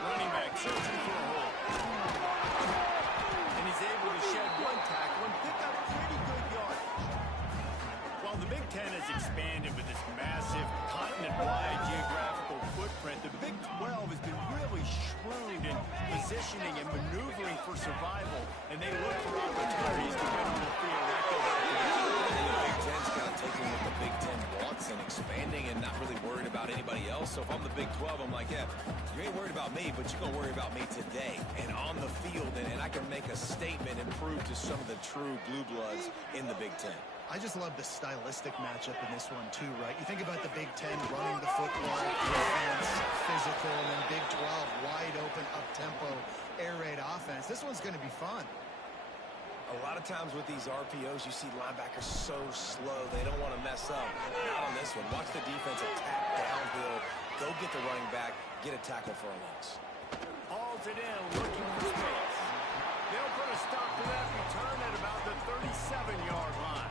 Running back searching for a hole. And he's able to shed one tackle and pick up pretty good yardage. While the Big Ten has expanded with this massive continent-wide geographical footprint, the Big 12 has been really shrewd in positioning and maneuvering for survival, and they look for opportunities to get on the field. That goes out to them. The Big Ten's kind of taking what the Big Ten wants and expanding and not really worried about anybody else. So if I'm the Big 12, I'm like, yeah, you ain't worried about me, but you're going to worry about me today and on the field, and I can make a statement and prove to some of the true blue bloods in the Big Ten. I just love the stylistic matchup in this one, too, right? You think about the Big Ten running the football, defense, physical, and then Big 12, wide open, up-tempo, air raid offense. This one's going to be fun. A lot of times with these RPOs, you see linebackers so slow. They don't want to mess up. Not on this one. Watch the defense attack downhill, go get the running back, get a tackle for a loss. Hauls it in, looking for space. They'll put a stop to that return at about the 37-yard line.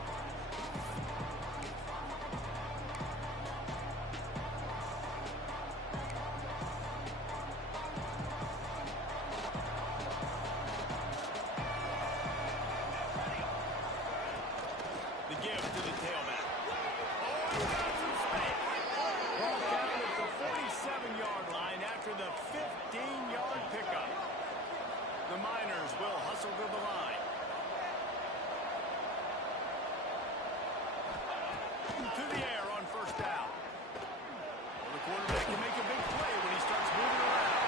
To the air on first down. Well, the quarterback can make a big play when he starts moving around.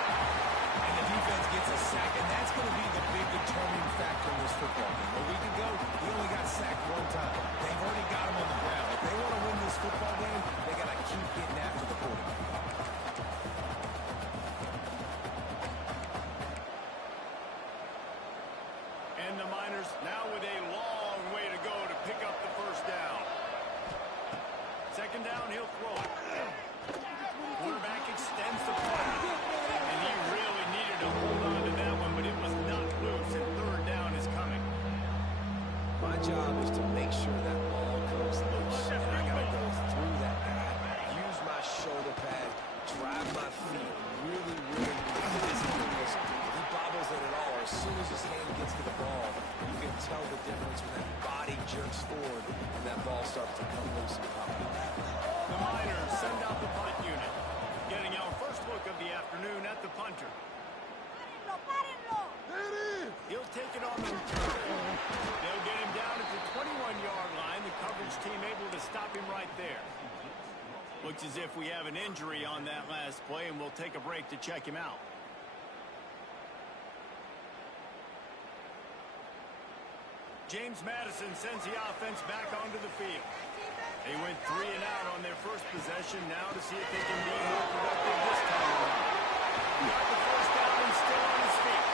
And the defense gets a sack, and that's going to be the big determining factor in this football game. A week ago, he only got sacked one time. They've already got him on the ground. If they want to win this football game, they got to keep getting after the quarterback. And the Miners now with a long way to go to pick up the first down. Second down, he'll throw it. Quarterback extends the play. And he really needed to hold on to that one, but it was not loose, and third down is coming. My job is to make sure that ball comes loose, and I got to go through that guy, use my shoulder pad, drive my feet really, really physically. If he bobbles it at all, as soon as his hand gets to the ball, you can tell the difference when that body jerks forward and that ball starts to come loose and pop. The Miners send out the punt unit. Getting our first look of the afternoon at the punter. He'll take it on the return. They'll get him down at the 21-yard line. The coverage team able to stop him right there. Looks as if we have an injury on that last play, and we'll take a break to check him out. James Madison sends the offense back onto the field. They went 3 and out on their first possession. Now to see if they can be more productive this time around. Got the first down and still on his feet.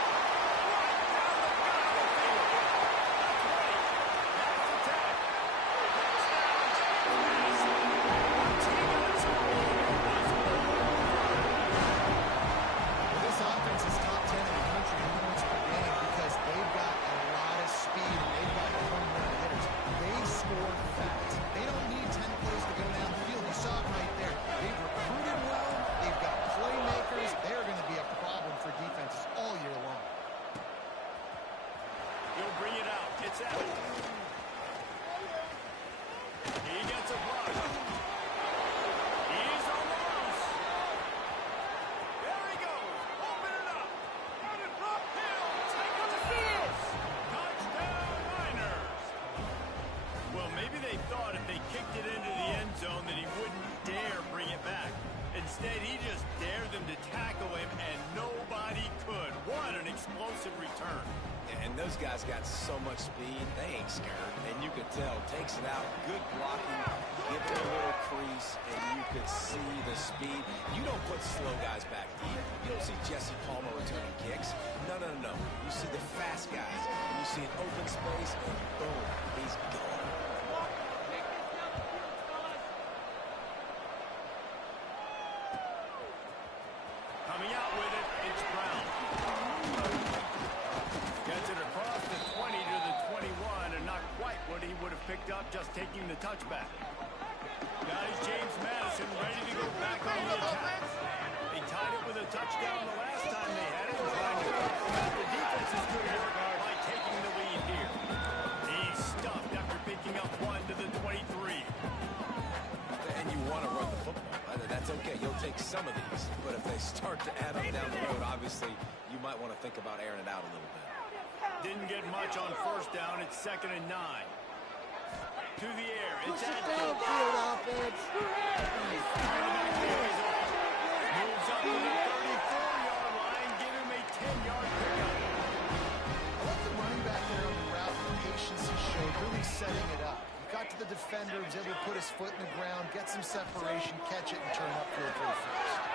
Right down the gut of the field. That's right. That's the tag. Touchdown, James Madison. Team got some This offense is top 10 in the country in points per game because they've got a lot of speed and they've got home run hitters. They score fast. They don't need 10 plays to go down the field. You saw it right there. They've recruited well. They've got playmakers. They're going to be a problem for defenses all year long. He'll bring it out. It's Evans. He gets a block. He's on the loose. There he goes. Open it up. Run it uphill. Take it to field. Touchdown, Miners. Well, maybe they thought if they kicked it into the end zone that he wouldn't dare bring it back. Instead, he just dared them to tackle him, and nobody could. What an explosive return. And those guys got so much speed, they ain't scared. And you could tell, takes it out, good blocking, give it a little crease, and you could see the speed. You don't put slow guys back deep. You don't see Jesse Palmer returning kicks. No, no, no, no. You see the fast guys, and you see an open space, and boom, he's gone. Coming out with it, it's Brown. Gets it across the 20 to the 21, and not quite what he would have picked up just taking the touchback. Guys, James Madison ready to go back on the attack. They tied it with a touchdown the last time they had it, trying to complement the defense's good work by taking the lead here. He's stuffed after picking up one to the 23. And you want to run the football. That's okay. You'll take some of these. But if they start to add up down the road, obviously, you might want to think about airing it out a little bit. Didn't get much on first down. It's 2nd and 9. To the air. It's Push it Atkins. downfield offense. Moves up to the 34-yard line. Give him a 10-yard pickup. I like the running back there on the route, the patience he showed, really setting it up. He got to the defender, was able to put his foot in the ground, get some separation, catch it, and turn upfield for the first.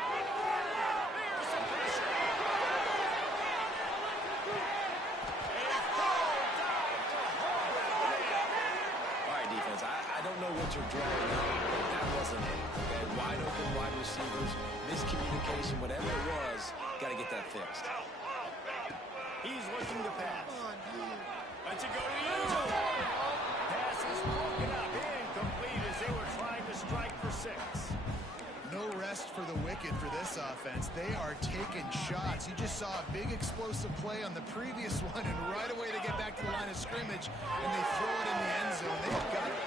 I don't know what you're drawing up, but that wasn't it. Okay? Wide open wide receivers, miscommunication, whatever it was, got to get that fixed. He's looking to pass. Let's it go to the end zone. Pass is broken up. Incomplete as they were trying to strike for 6. No rest for the wicked for this offense. They are taking shots. You just saw a big explosive play on the previous one, and right away they get back to the line of scrimmage, and they throw it in the end zone. They have got it.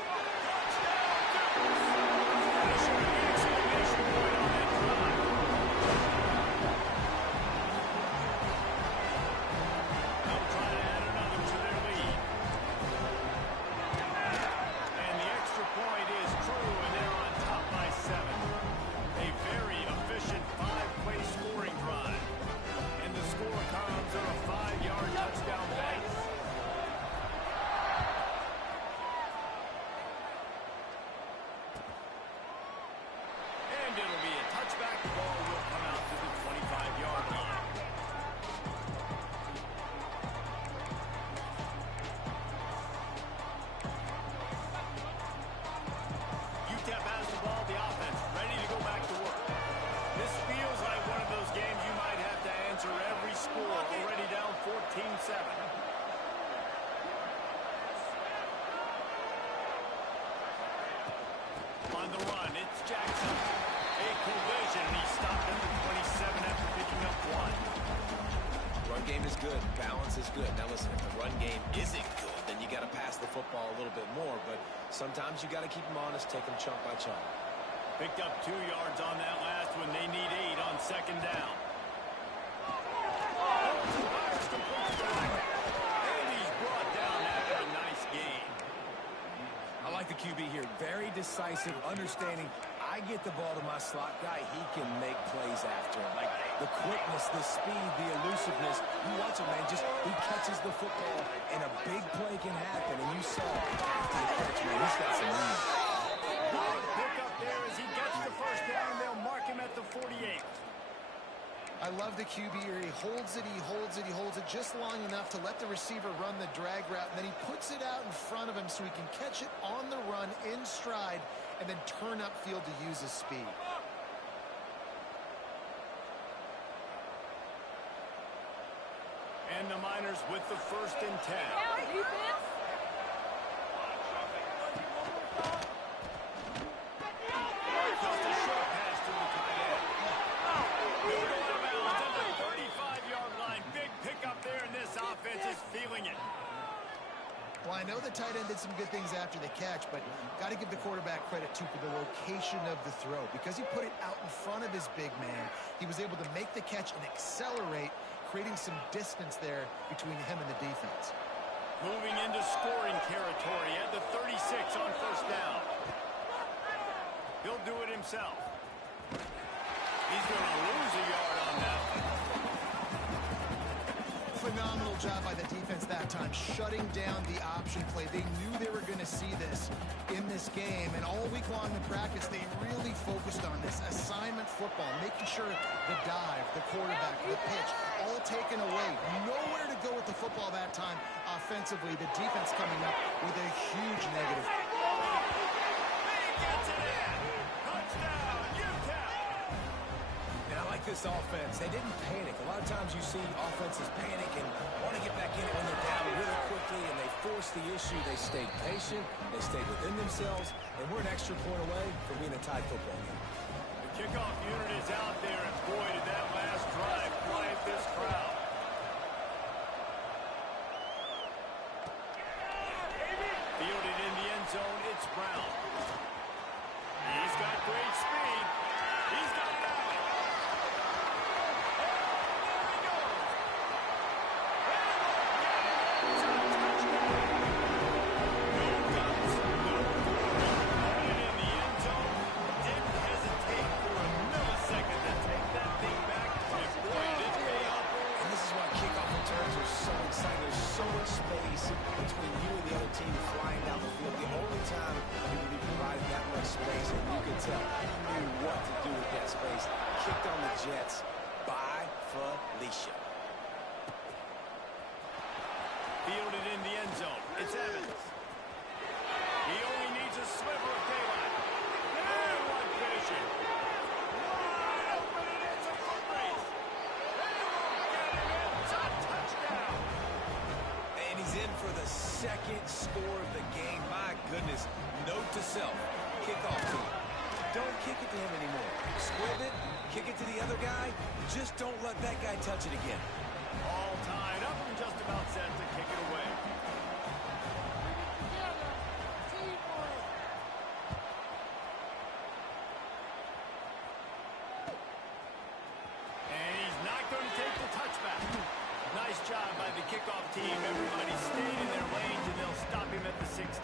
On the run, it's Jackson. A collision, and he stopped at the 27 after picking up 1. Run game is good. Balance is good. Now listen, if the run game isn't good, then you got to pass the football a little bit more. But sometimes you got to keep them honest, take them chunk by chunk. Picked up 2 yards on that last one. They need 8 on 2nd down. And he's brought down after a nice gain. I like the QB here. Very decisive, understanding. I get the ball to my slot guy. He can make plays after it. Like the quickness, the speed, the elusiveness. You watch him, man. Just he catches the football, and a big play can happen. And you saw after the catch, man, he's got some room. Good pick up there as he gets the first down. They'll mark him at the 48. I love the QB here. He holds it, he holds it, he holds it just long enough to let the receiver run the drag route, and then he puts it out in front of him so he can catch it on the run in stride and then turn upfield to use his speed. And the Miners with the 1st and 10. Just a short pass to the tight end. He'll go out of bounds at the 35-yard line. Big pickup there, and this offense is feeling it. Well, I know the tight end did some good things after the catch, but got to give the quarterback credit, too, for the location of the throw. Because he put it out in front of his big man, he was able to make the catch and accelerate, creating some distance there between him and the defense. Moving into scoring territory at the 36 on 1st down. He'll do it himself. He's going to lose a yard on that one. Phenomenal job by the defense that time, shutting down the option play. They knew they were going to see this in this game, and all week long in practice, they really focused on this assignment football, making sure the dive, the quarterback, the pitch, all taken away. Nowhere to go with the football that time offensively. The defense coming up with a huge negative. He gets it in. Touchdown, Utah. And I like this offense. They didn't panic. A lot of times you see offenses panic and want to get back in it when they're down really quickly, and they force the issue. They stayed patient. They stayed within themselves, and we're an extra point away from being a tied football game. The kickoff unit is out there, and boy, did that last drive quiet this crowd. Fielded in the end zone, it's Brown. He's got great speed. He's got it out. much space between you and the other team flying down the field. The only time he would be provided that much space, and you could tell he knew what to do with that space. Kicked on the Jets by Felicia. Fielded in the end zone. It's Evans. He only needs a sliver of daylight. And one finishing. Wide open, and it's a foot race. They won't get him in. It's a touchdown. And he's in for the second score of the game. My goodness. Note to self. Kickoff team. Don't kick it to him anymore. Squib it. Kick it to the other guy. Just don't let that guy touch it again. All tied up and just about set to kick it away. Together, teamwork. And he's not going to take the touchback. Nice job by the kickoff team. Everybody stayed in their lanes, and they'll stop him at the 16.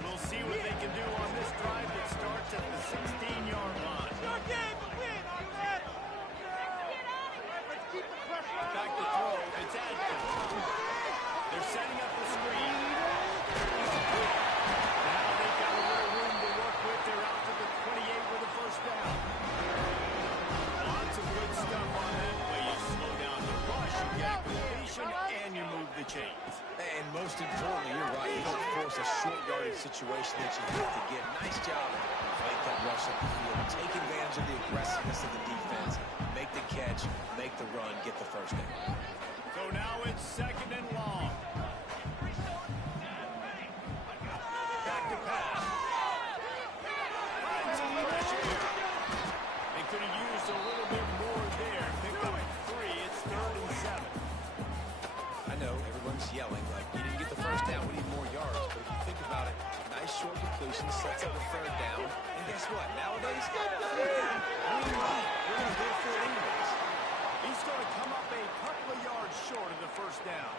We'll see what they can do on this drive that starts at the 16-yard line. It's your game to win, Arnett. Let's keep the pressure on. Back to throw. It's Adkins. They're setting up the screen. Now they've got a little room to work with. They're out to the 28 with a first down. Lots of good stuff on that play. You slow down the rush, you get completion, and you move the chains. And most importantly, you're right. You don't force a short yardage situation that you have to get. Nice job. Make that rush up the field. Take advantage of the aggressiveness of the defense. Make the catch. Make the run. Get the first down. So now it's second and long. Back to pass. Find some pressure here. They could have used a little bit more there. Pick up 3. It's 3rd and 7. I know everyone's yelling like, you didn't get the first down. We need more yards. But if you think about it, nice short completion sets up a 3rd down. And guess what? Nowadays, we're going to go for it anyways. He's going to come up a couple of yards short of the first down.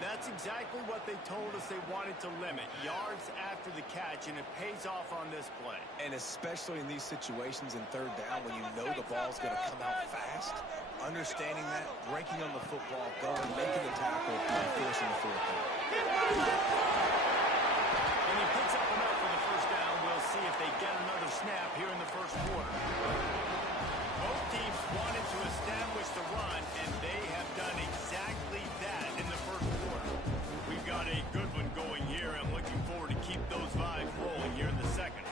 That's exactly what they told us they wanted to limit. Yards after the catch, and it pays off on this play. And especially in these situations in 3rd down when you know the ball's going to come out fast, understanding that, breaking on the football, going, making the tackle, and forcing the 4th down. And he picks up enough for the first down. We'll see if they get another snap here in the first quarter. Both teams wanted to establish the run, and they have done exactly that in the first quarter. We've got a good one going here. I'm looking forward to keep those vibes rolling here in the second.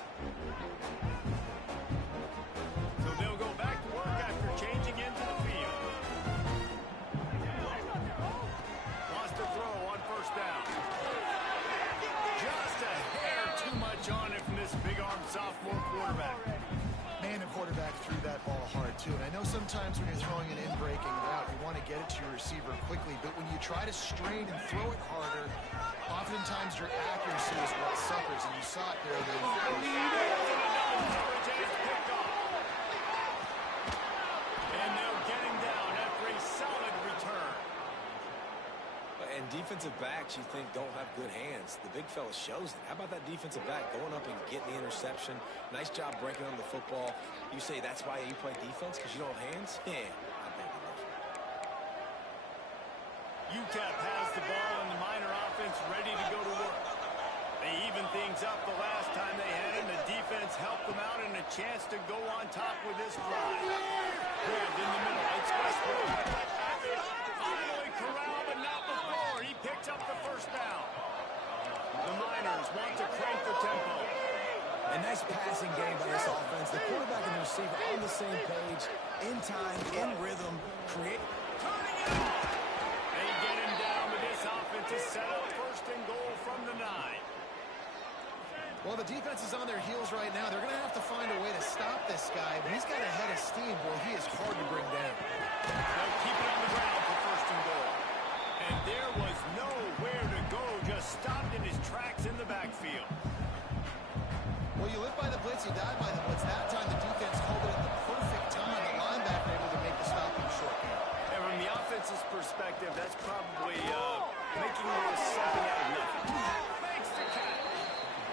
So they'll go back to work after changing into the field. Wants to throw on first down. Just a hair too much on it from this big-armed sophomore quarterback. Man, the quarterback threw that ball hard, too. And I know sometimes when you're throwing an in-breaking route, you want to get it to your receiver quickly. But when you try to strain and throw it harder, oftentimes your accuracy is what suffers. And you saw it there. And they'll get him down after a solid return. And defensive backs, you think, don't have good hands. The big fella shows it. How about that defensive back going up and getting the interception? Nice job breaking on the football. You say that's why you play defense, because you don't have hands? Yeah, I bet it is. UTEP has the ball, and the Miner offense ready to go to work. They evened things up the last time they had it, and the defense helped them out, and a chance to go on top with this drive. Grabbed in the middle. It's Westbrook. Finally corralled, but not before. He picks up the first down. The Miners want to crank the tempo. A nice passing game by this offense. The quarterback and the receiver on the same page, in time, in rhythm, create. Turning it off. They get him down, but this offense is set up 1st and goal from the 9. Well, the defense is on their heels right now. They're going to have to find a way to stop this guy. But he's got a head of steam. Boy, he is hard to bring down. They'll keep it on the ground for 1st and goal. And there was nowhere to go. Just stopped in his tracks in the backfield. Well, you live by the blitz, you die by the blitz. That time the defense called it at the perfect time. The linebacker able to make the stop in the short game. And from the offense's perspective, that's probably making a little something out of nothing. Makes the catch.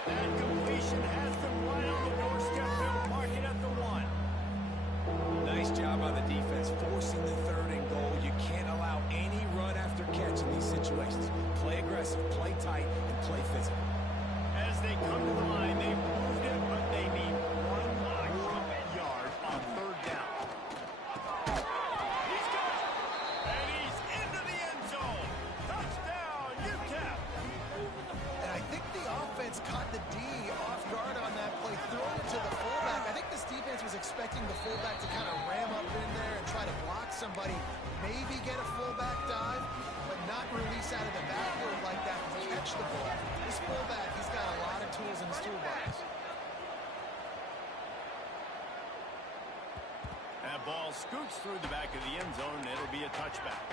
That completion has them right on the doorstep. They'll mark it at the 1. Nice job by the defense forcing the 3rd and goal. You can't allow any run after situations. Play aggressive, play tight, and play physical. As they come to the line, they've moved it, but they need 1 yard on third down. He's got it. And he's into the end zone. Touchdown, UTEP. And I think the offense caught the D off guard on that play, throwing it to the fullback. I think this defense was expecting the fullback to kind of ram up in there and try to block somebody, maybe get a fullback dive, but not release out of the backfield like that and catch the ball. This fullback, he's got a lot of tools in his toolbox. That ball scoots through the back of the end zone, and it'll be a touchback.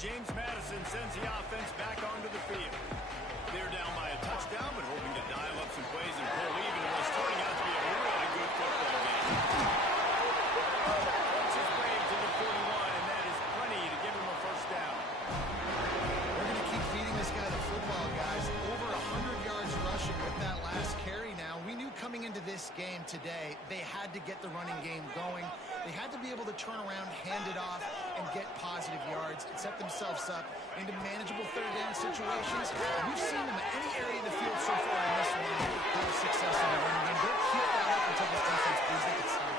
James Madison sends the offense back onto the field. They're down by a touchdown, but hoping to dial up some plays and pull even in what's turning out to be a really good football game. It's his way to the 41, and that is plenty to give him a first down. We're going to keep feeding this guy the football, guys. Over 100 yards rushing with that last carry now. We knew coming into this game today, they had to get the running game going. They had to be able to turn around, hand it off, and get positive yards and set themselves up into manageable third down situations. We've seen them in any area of the field so far in this one have success in the running game. Don't keep that up until this defense proves they can stop.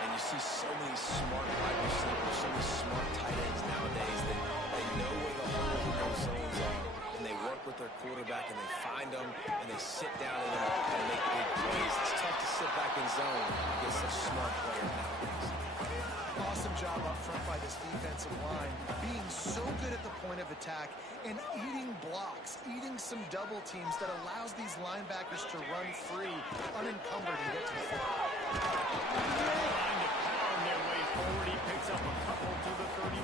And you see so many smart wide receivers, so many smart tight ends nowadays that they know where the holes in those zones are, and they work with their quarterback, and they find them, and they sit down in them and make big plays. It's tough to sit back in zone against such smart players nowadays. Awesome job up front by this defensive line, being so good at the point of attack and eating blocks, eating some double teams that allows these linebackers to run free, unencumbered, and get to the football. Trying to pound their way forward. He picks up a couple to the 31.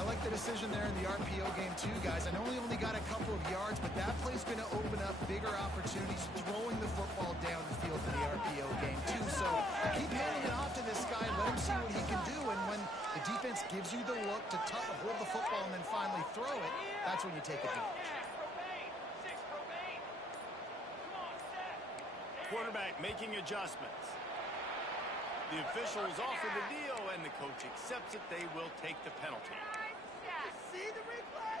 I like the decision there in the RPO game too, guys. I know he only got a couple of yards, but that play's going to open up bigger opportunities throwing the football down the field in the RPO game too. So keep handing it off to this guy, let him see what he can do, and when the defense gives you the look to hold the football and then finally throw it, that's when you take advantage. Quarterback making adjustments. The officials offer the deal, and the coach accepts it. They will take the penalty. See the replay?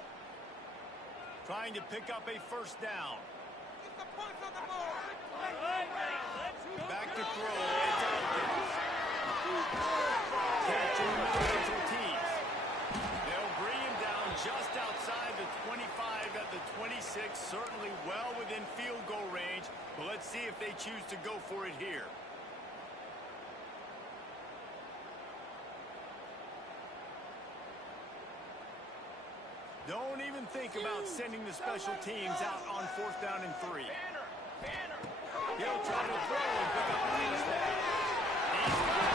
Trying to pick up a first down. Get the points on the board. Back to throw. It's Elkins. Catching the middle Ortiz. They'll bring him down just outside the 25 at the 26. Certainly well within field goal range. But let's see if they choose to go for it here. Don't even think about sending the special teams out on 4th down and 3. He'll try to throw and pick up the first down. He's got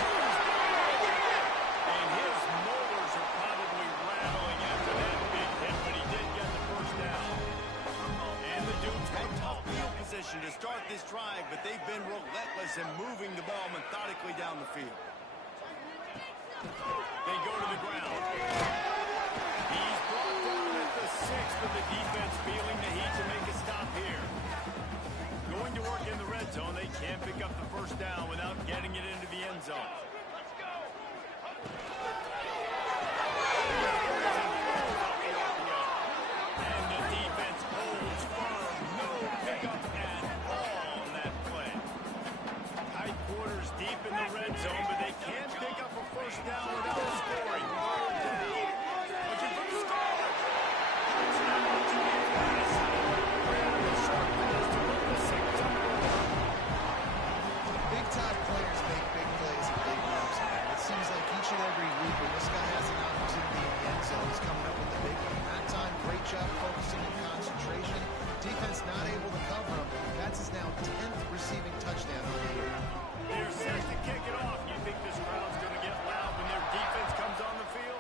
and his motors are probably rattling after that big hit, but he did get the first down. And the Dukes had tough field position to start this drive, but they've been relentless in moving the ball methodically down the field. They go to the ground. He's brought down at the 6th, but the defense feeling the heat to make a stop here. Going to work in the red zone. They can't pick up the first down without getting it into the end zone. Let's go. And the defense holds firm. No pickup at all on that play. Tight quarters deep in the red zone, but they can't pick up a first down without scoring. Looking for the score. Big-time players make big plays and big moves, man. It seems like each and every week when this guy has an opportunity in the end zone, he's coming up with the big one. That time, great job focusing and concentration. Defense not able to cover him. That's his now 10th receiving touchdown on the year. They're set to kick it off. You think this crowd's going to get loud when their defense comes on the field?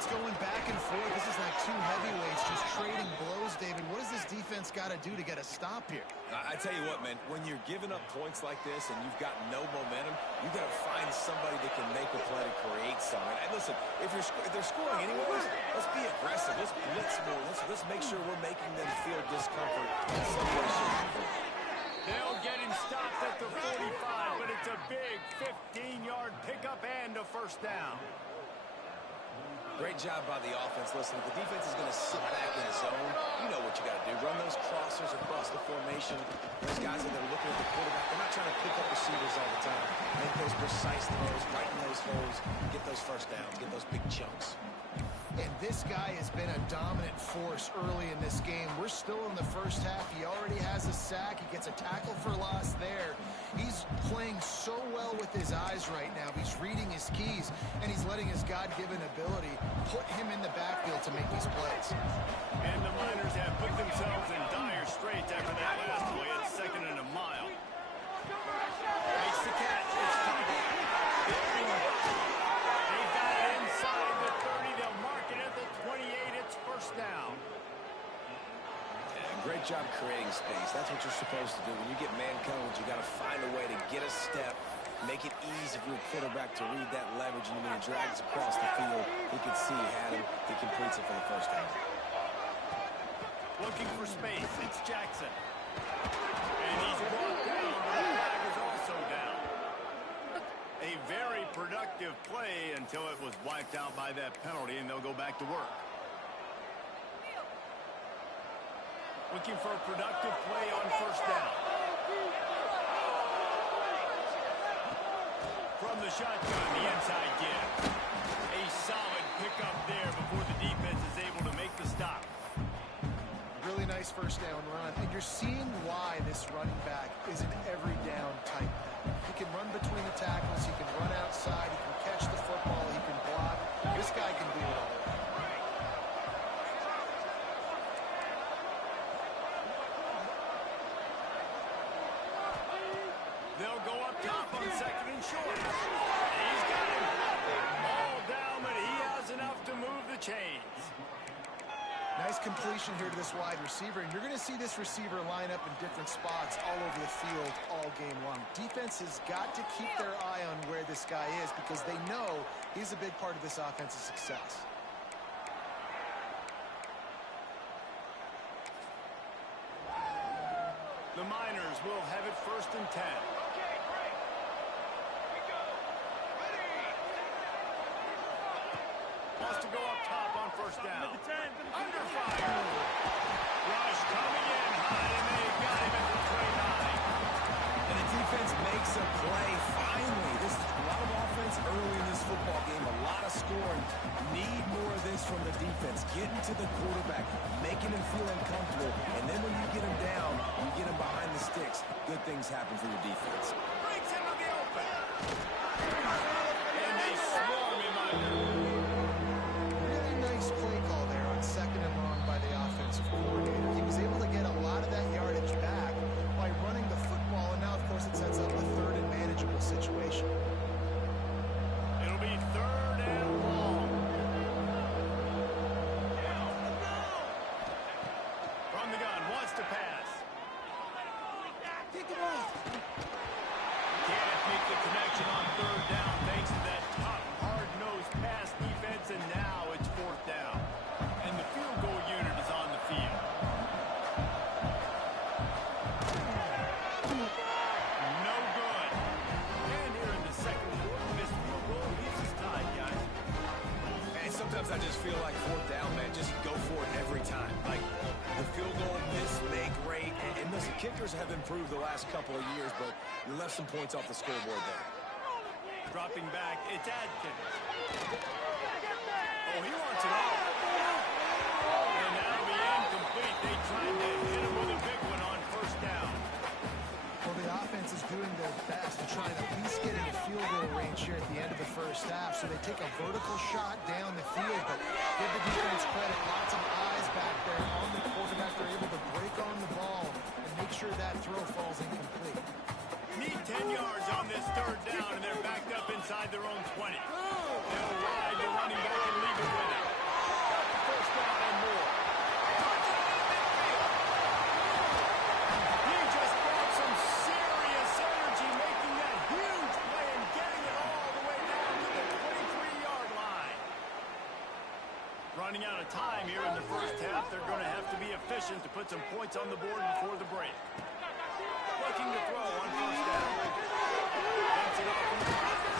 it's going back and forth. This is like two heavyweights just trading blows, David. What does this defense got to do to get a stop here? I tell you what, man, when you're giving up points like this and you've got no momentum, you've got to find somebody that can make a play to create something. And listen, if they're scoring anyways, let's be aggressive. Let's blitz more. Let's make sure we're making them feel discomfort in some way, shape, or form. They'll get him stopped at the 45, but it's a big 15-yard pickup and a first down. Great job by the offense. Listen, if the defense is going to sit back in the zone, you know what you got to do. Run those crossers across the formation. Those guys that are looking at the quarterback, they're not trying to pick up receivers all the time. Make those precise throws, right in those holes, get those first downs, get those big chunks. And this guy has been a dominant force early in this game. We're still in the first half. He already has a sack. He gets a tackle for loss there. He's playing so well with his eyes right now. He's reading his keys, and he's letting his God-given ability put him in the backfield to make these plays. And the Miners have put themselves in dire straits after that last play at 2nd and a mile. Makes the catch. It's tackled. They got it inside the 30. They'll mark it at the 28. It's first down. Great job creating space. That's what you're supposed to do. When you get man coverage, you got to find a way to get a step, make it easy for your quarterback to read that leverage, and when he drags across the field, he can see he had him. He completes it for the first down. Looking for space. It's Jackson. And he's brought down. The flag is also down. A very productive play until it was wiped out by that penalty, and they'll go back to work. Looking for a productive play on first down. From the shotgun, the inside give. A solid pickup there before the defense is able to make the stop. Really nice first down run. And you're seeing why this running back is an every down type back. He can run between the tackles. He can run outside. He can catch the football. He can block. This guy can do it all. They'll go up top on 2nd and short. He's got him. All down, but he has enough to move the chains. Nice completion here to this wide receiver. And you're going to see this receiver line up in different spots all over the field all game long. Defense has got to keep their eye on where this guy is because they know he's a big part of this offense's success. The Miners will have it 1st and 10. Wants to go up top on first down. Under fire. Rush coming in high, and they got him at the 29. And the defense makes a play. Finally, this is a lot of offense early in this football game. A lot of scoring. Need more of this from the defense. Getting to the quarterback, making him feel uncomfortable, and then when you get him down, you get him behind the sticks. Good things happen for your defense. Breaks into the open. And they swarm him under. Really nice play call there on 2nd and long by the offensive coordinator. He was able to get a lot of that yardage back by running the football, and now, of course, it sets up a 3rd and manageable situation. It'll be 3rd and long. From the gun, wants to pass. Can't make the connection on 3rd down thanks to that top hard-nosed pass defense, and now it's 4th down. And the field goal unit is on the field. No good. And here in the 2nd quarter, this field goal leaves us tied, guys. And sometimes I just feel like 4th down, man, just go for it every time. Like the field goal, miss, make, rate. And listen, kickers have improved the last couple of years, but you left some points off the scoreboard there. Dropping back, it's Adkins. Oh, he wants it all. And that'll be incomplete. They tried to hit him with a big one on first down. Well, the offense is doing their best to try to at least get in the field goal range here at the end of the first half. So they take a vertical shot down the field, but give the defense credit. Lots of eyes back there on the quarterback. They're able to break on the ball and make sure that throw falls incomplete. Need 10 yards on this 3rd down, and they're backed up inside their own 20. They'll ride the running back and leave it with him. Running out of time here in the first half. They're going to have to be efficient to put some points on the board before the break. Looking to throw on first down. Dumps it off in the pocket.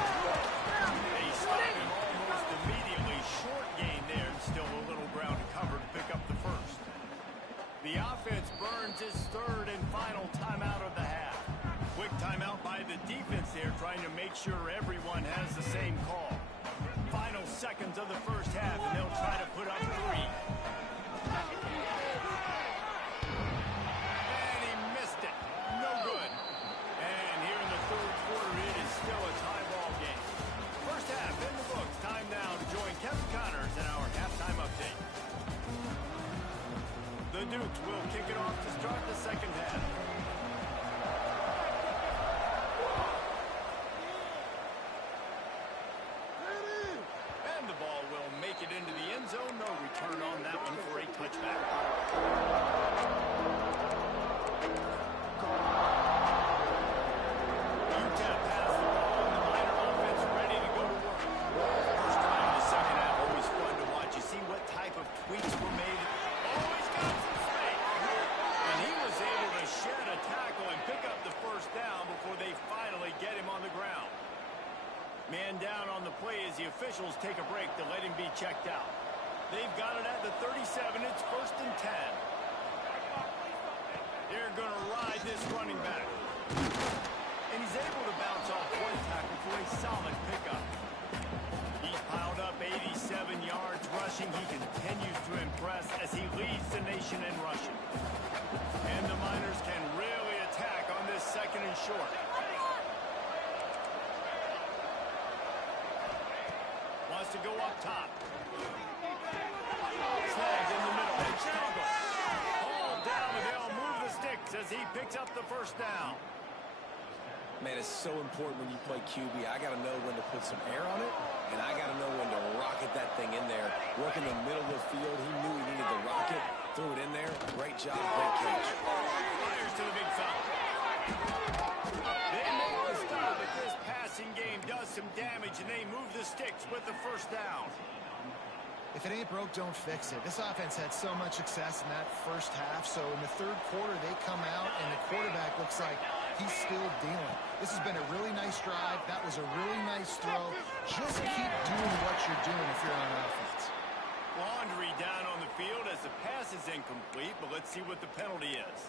They stop him almost immediately. Short gain there. Still a little ground to cover to pick up the first. The offense burns his third and final timeout of the half. Quick timeout by the defense there, trying to make sure everyone has the same call. Final seconds of the first half, and they'll try to put up 3. And he missed it. No good. And here in the third quarter, it is still a tie ball game. First half in the books. Time now to join Kevin Connors in our halftime update. The Dukes will kick it off to start the second half. And the ball will make it into the end zone. No return on that one for a touchback. UTEP has the ball, and the Miner offense ready to go to work. First time in the second half, always fun to watch. You see what type of tweaks were made. Always got some space. And he was able to shed a tackle and pick up the first down before they finally get him on the ground. Man down on the play as the officials take a break to let him be checked out. They've got it at the 37. It's 1st and 10. They're going to ride this running back. And he's able to bounce off one tackle for a solid pickup. He's piled up 87 yards rushing. He continues to impress as he leads the nation in rushing. And the Miners can really attack on this second and short. Wants to go up top. Snagged in the middle. And struggle. Hauled down, and they'll move the sticks as he picks up the first down. Man, it's so important when you play QB. I got to know when to put some air on it, and I got to know when to rocket that thing in there. Work in the middle of the field. He knew he needed to rocket. Threw it in there. Great job. Great catch. Fires to the big fella. They make the stop, but this passing game does some damage, and they move the sticks with the first down. If it ain't broke, don't fix it. This offense had so much success in that first half, so in the third quarter, they come out, and the quarterback looks like he's still dealing. This has been a really nice drive. That was a really nice throw. Just keep doing what you're doing if you're on offense. Laundry down on the field as the pass is incomplete, but let's see what the penalty is.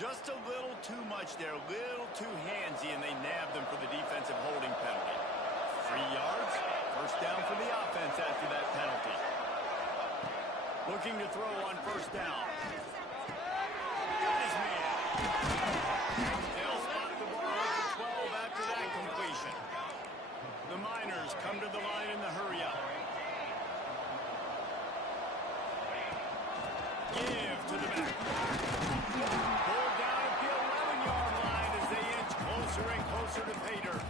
Just a little too much there, a little too handsy, and they nabbed them for the defensive holding penalty. 3 yards, first down for the offense after that penalty. Looking to throw on first down. Got his man. They'll spot the ball at the 12 after that completion. The Miners come to the line in the hurry-up. Give to the back. Pulled down at the 11-yard line as they inch closer and closer to pay dirt.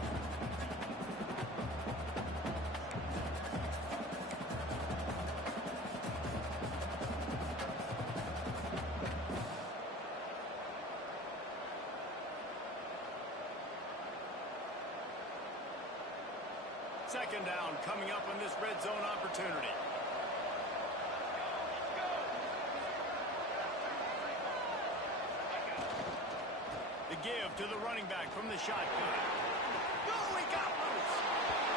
Second down coming up on this red zone opportunity. The give to the running back from the shotgun. Oh, he got loose.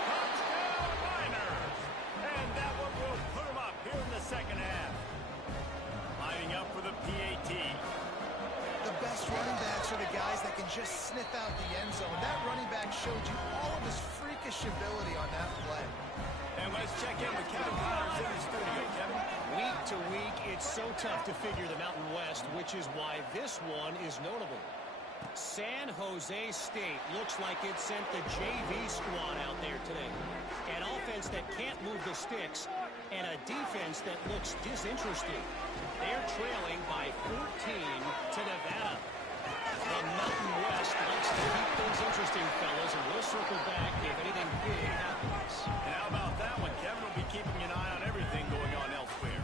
Touchdown Miners. And that one will put him up here in the second half. Lining up for the PAT. The best running backs are the guys that can just sniff out the end zone. That running back showed you all of his freakish ability on that play. And let's check in with Kevin Connors in the studio. Kevin? Week to week, it's so tough to figure the Mountain West, which is why this one is notable. San Jose State looks like it sent the JV squad out there today. An offense that can't move the sticks and a defense that looks disinterested. They're trailing by 14 to Nevada. The Mountain West likes to keep things interesting, fellas, and we'll circle back if anything big happens. And how about that one? Kevin will be keeping an eye on everything going on elsewhere.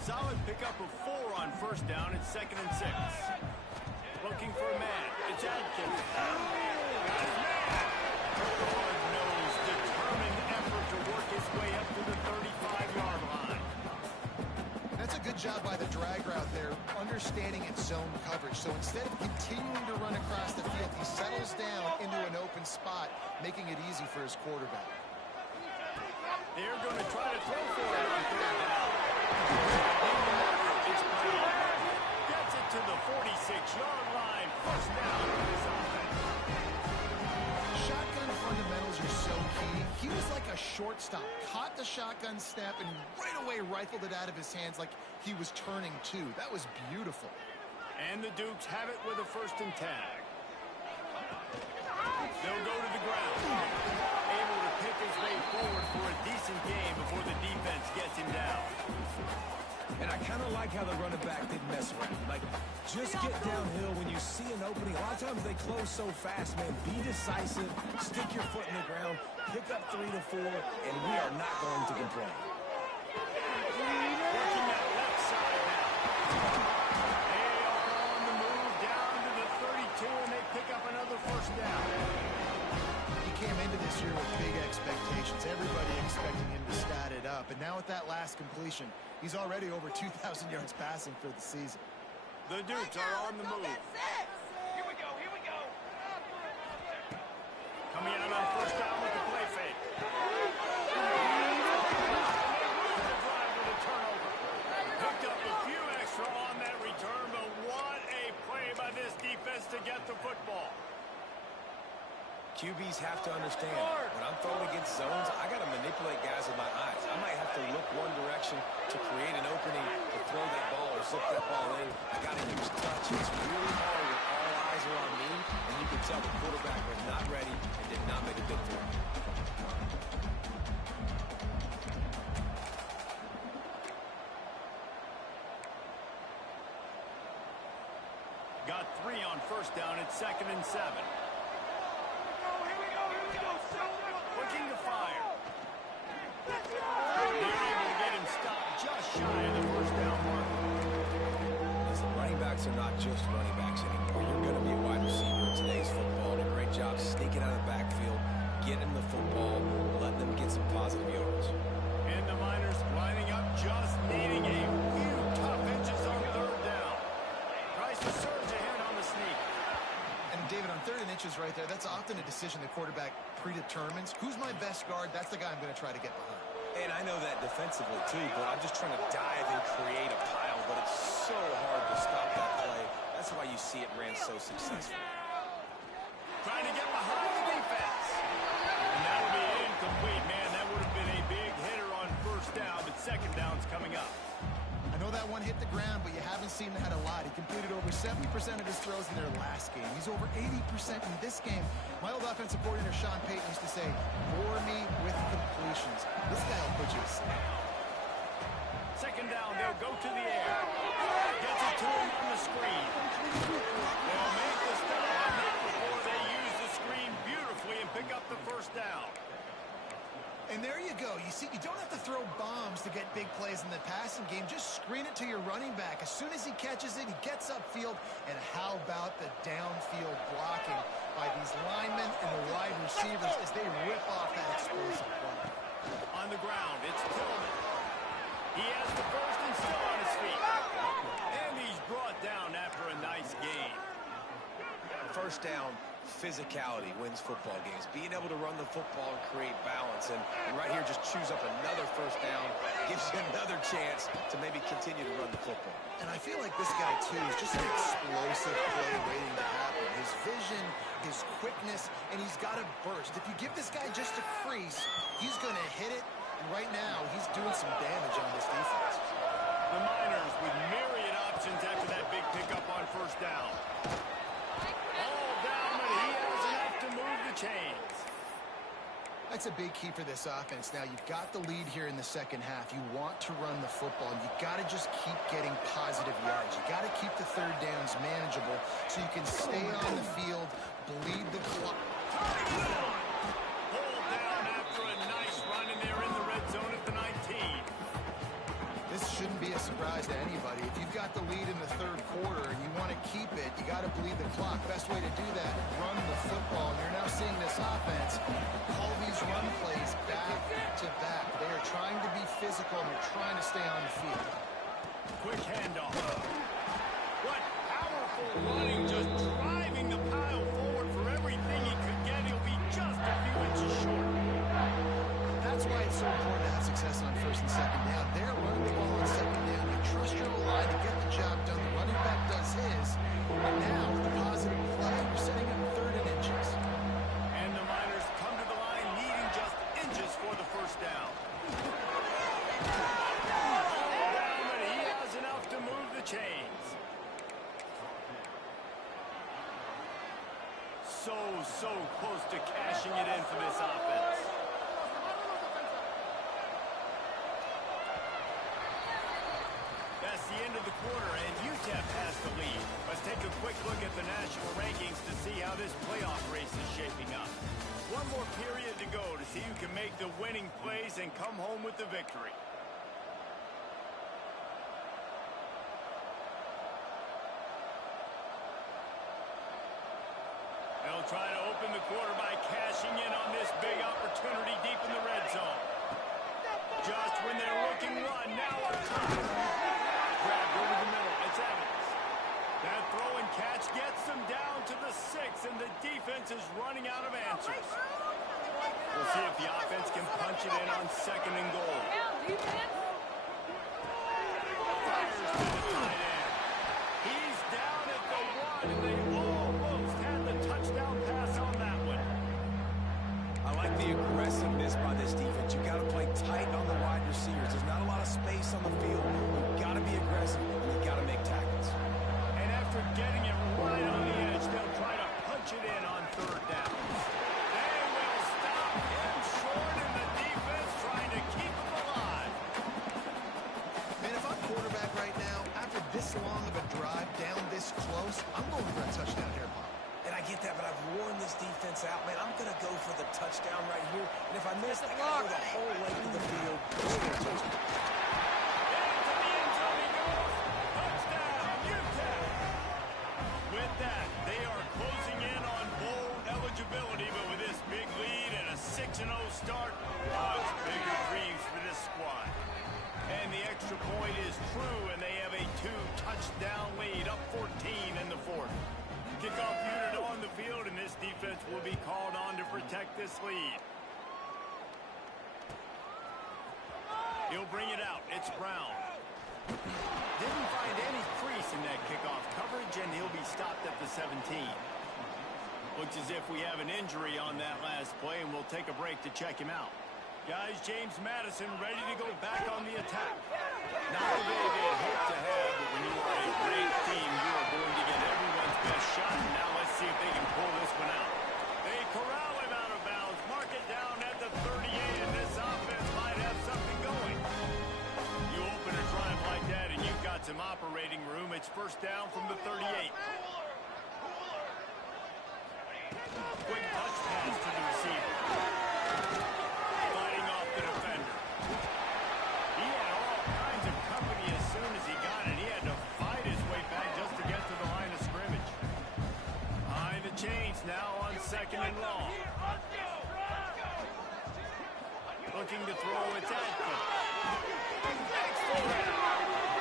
Solid pickup of 4 on first down. It's 2nd and 6. Looking for a man. It's Adkins. Got his man. Hard-nosed, determined effort to work his way up to the 35-yard line. job by the drag route there, understanding its zone coverage. So instead of continuing to run across the field, he settles down into an open spot, making it easy for his quarterback. They're going to try to throw for it on third down. It's Brown. Gets it to the 46-yard line. First down for this offense. Shotgun fundamentals are so key. He was like a shortstop, caught the shotgun snap, and right away rifled it out of his hands like he was turning two. That was beautiful. And the Dukes have it with a 1st and 10. They'll go to the ground. Able to pick his way forward for a decent game before the defense gets him down. And I kind of like how the running back didn't mess around. Like, just get downhill when you see an opening. A lot of times they close so fast, man. Be decisive, stick your foot in the ground, pick up 3 to 4, and we are not going to complain. Working that left side now. They are on the move down to the 32, and they pick up another 1st down. He came into this year with big expectations. Everybody expecting him to stat it up. And now with that last completion, he's already over 2,000 yards passing for the season. The Dukes are on the move. Here we go, here we go. Coming out on 1st down with the play fake. The drive with a turnover. Picked up a few extra on that return, but what a play by this defense to get the football. QBs have to understand, when I'm throwing against zones, I got to manipulate guys with my eyes. I might have to look one direction to create an opening to throw that ball or slip that ball in. I got to use touch. It's really hard when all eyes are on me, and you can tell the quarterback was not ready and did not make a good throw. Got 3 on 1st down at 2nd and 7. Looking to fire. They're able to get him stopped just shy of the 1st down mark. Listen, running backs are not just running backs anymore. You're going to be a wide receiver in today's football. And a great job sneaking out of the backfield, getting the football, letting them get some positive yards. And the Miners lining up, just needing a few tough inches on 3rd down. Tries to surge ahead on the sneak. And David, on 3rd and inches right there, that's often a decision the quarterback predetermines. Who's my best guard? That's the guy I'm going to try to get behind. And I know that defensively, too, but I'm just trying to dive and create a pile, but it's so hard to stop that play. That's why you see it ran so successful. Trying to get behind the defense. And that would be incomplete. Man, that would have been a big hitter on 1st down, but 2nd down's coming up. I know that one hit the ground, but you haven't seen that a lot. He completed over 70% of his throws in their last game. He's over 80% in this game. My old offensive coordinator, Sean Payton, used to say, bore me with completions. This guy will put you to sleep. 2nd down, they'll go to the air. Gets it to him on the screen. They'll make the stop on that before they use the screen beautifully and pick up the 1st down. And there you go. You see, you don't have to throw bombs to get big plays in the passing game. Just screen it to your running back. As soon as he catches it, he gets upfield. And how about the downfield blocking by these linemen and the wide receivers as they rip off that explosive play. On the ground, it's Tillman. He has the 1st and still on his feet. And he's brought down after a nice gain. 1st down, physicality wins football games. Being able to run the football and create balance. And right here, just choose up another 1st down. Gives you another chance to maybe continue to run the football. And I feel like this guy, too, is just an explosive play waiting to happen. His vision, his quickness, and he's got a burst. If you give this guy just a crease, he's going to hit it. And right now, he's doing some damage on this defense. The Miners with myriad options after that big pickup on 1st down. All down, but he has enough to move the chains. That's a big key for this offense. Now, you've got the lead here in the 2nd half. You want to run the football. You got to just keep getting positive yards. You got to keep the 3rd downs manageable so you can stay on the field, bleed the clock. Pulled down after a nice run, and they're in the red zone at the 19. This shouldn't be a surprise to anybody. If you've got the lead in the 3rd quarter and you want to keep it, you got to bleed the clock. Best way to do that, run the football. And you're now seeing this offense call these run plays back to back. They are trying to be physical, and they're trying to stay on the field. Quick handoff. What powerful running, just driving the pile forward for everything he could get. He'll be just a few inches short. That's why it's so important to have success on first and second down. They're running the ball on second down. You trust your line to get the job done. The running back does his. And now, with the positive play, you're setting up third and inches. And the Miners come to the line needing just inches for the first down. Down, but he has enough to move the chains. So close to cashing it in for this offense. That's the end of the quarter, and UTEP has the lead. Let's take a quick look at the national rankings to see how this playoff race is shaping up. One more period to go to see who can make the winning plays and come home with the victory. They'll try to open the quarter by cashing in on this big opportunity deep in the red zone. Just when they're looking one, now up top. Grabbed over the middle, it's Evans. That throw and catch gets them down to the 6, and the defense is running out of answers. We'll see if the offense can punch it in on second and goal. Fires to the tight end. He's down at the 1, and they almost had the touchdown pass on that one. I like the aggressiveness by this defense. You've got to play tight on the wide receivers. There's not a lot of space on the field. You've got to be aggressive, and you've got to make tackles. And after getting it right on the edge, they'll try to punch it in on third down. They will stop him short, and the defense trying to keep him alive. Man, if I'm quarterback right now, after this long of a drive down this close, I'm going for a touchdown here, Pop. And I get that, but I've worn this defense out. Man, I'm going to go for the touchdown right here. And if I miss, I got to go the whole length of the field. Just for a touchdown. Into the end zone he goes. Touchdown, UTEP. With that, they are closing in on bowl eligibility, but with this big lead and a 6-0 start, odds bigger dreams for this squad. And the extra point is true, and they have a 2-touchdown lead, up 14 in the fourth. Kickoff unit on the field, and this defense will be called on to protect this lead. He'll bring it out. It's Brown. Didn't find any crease in that kickoff coverage, and he'll be stopped at the 17. Looks as if we have an injury on that last play, and we'll take a break to check him out. Guys, James Madison ready to go back on the attack. Not the way they had hoped to have, but when you are a great team, you are going to get everyone's best shot. And now let's see if they can pull this one out. They corral him out of bounds, mark it down at the 38, and this offense might have something going. You open a drive like that, and you've got some operating room. It's first down from the 38. Quick touch pass to the receiver. Fighting off the defender. He had all kinds of company as soon as he got it. He had to fight his way back just to get to the line of scrimmage. Behind the chains now on second and long. Looking to throw, it's Adkin.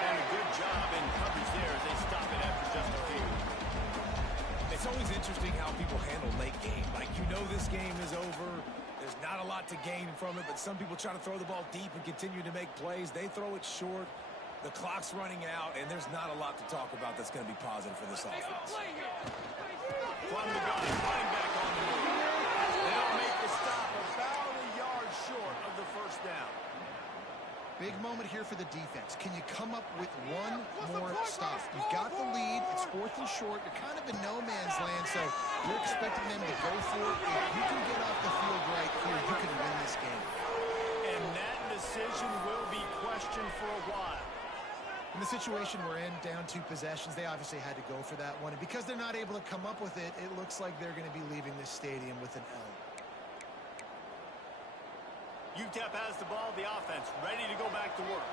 And a good job in coverage there as they stop it after just a few. It's always interesting how people handle late game. Like, you know this game is over. There's not a lot to gain from it, but some people try to throw the ball deep and continue to make plays. They throw it short. The clock's running out, and there's not a lot to talk about that's going to be positive for this offense. From the gun, running back on the move. They'll make the stop about a yard short of the first down. Big moment here for the defense. Can you come up with one more stop? You've got the lead. It's fourth and short. You're kind of in no man's land, so you're expecting them to go for it. If you can get off the field right here, you can win this game. And that decision will be questioned for a while. In the situation we're in, down 2 possessions, they obviously had to go for that one. And because they're not able to come up with it, it looks like they're going to be leaving this stadium with an L. UTEP has the ball, the offense ready to go back to work.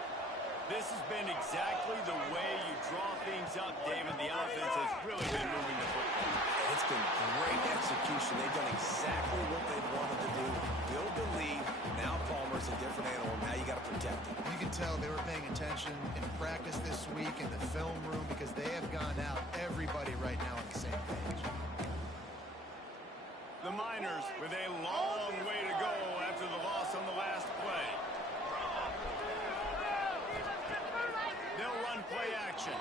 This has been exactly the way you draw things up, David. The offense has really been moving the football. It's been great execution. They've done exactly what they've wanted to do. Build the lead. Now Palmer's a different animal. Now you got to protect him. You can tell they were paying attention in practice this week in the film room because they have gone out, everybody right now on the same page. The Miners with a long way to go after the loss on the last play. They'll run play action.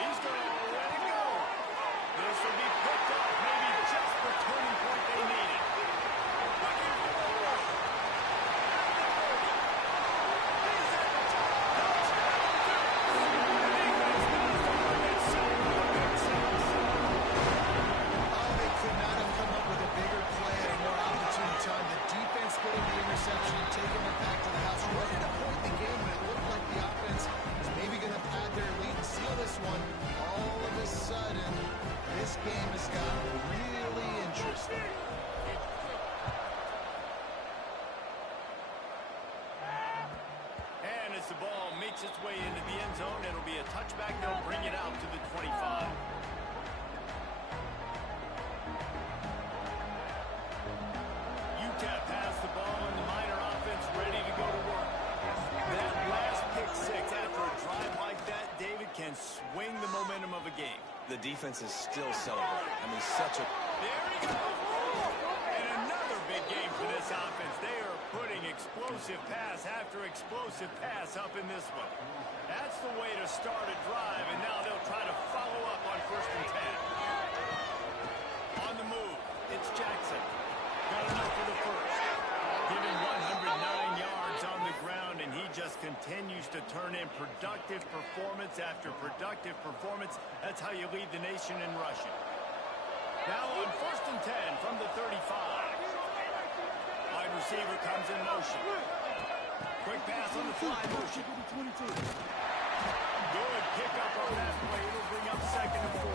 He's going to let it go. This will be picked off, maybe just the turning point they needed. Looking forward. He's at the top. Touchdown. The defense knows the market so makes sense. Oh, they could not have come up with a bigger play at a more opportune time. The defense getting the interception, taking it back to the house. Right at a point in the game when it looked like the offense was maybe going to pad their lead and seal this one. All of a sudden, this game has gotten really interesting. And as the ball makes its way into the end zone, it'll be a touchback. They'll bring it out to the 25. UTEP has the ball and the Miner offense ready to go to work. That last pick six after a drive like that, David, can swing the momentum of a game. The defense is still celebrating. I mean, such a... There he goes. And another big game for this offense. They are putting explosive pass after explosive pass up in this one. That's the way to start a drive, and now they'll try to follow up on 1st and 10. On the move, it's Jackson. Got enough for the first. Given 109 yards on the ground, and he just continues to turn in productive performance after productive performance. That's how you lead the nation in rushing. Now on 1st and 10 from the 35. Wide receiver comes in motion. Quick pass on the fly motion. Good pickup on that play. It'll bring up 2nd and 4.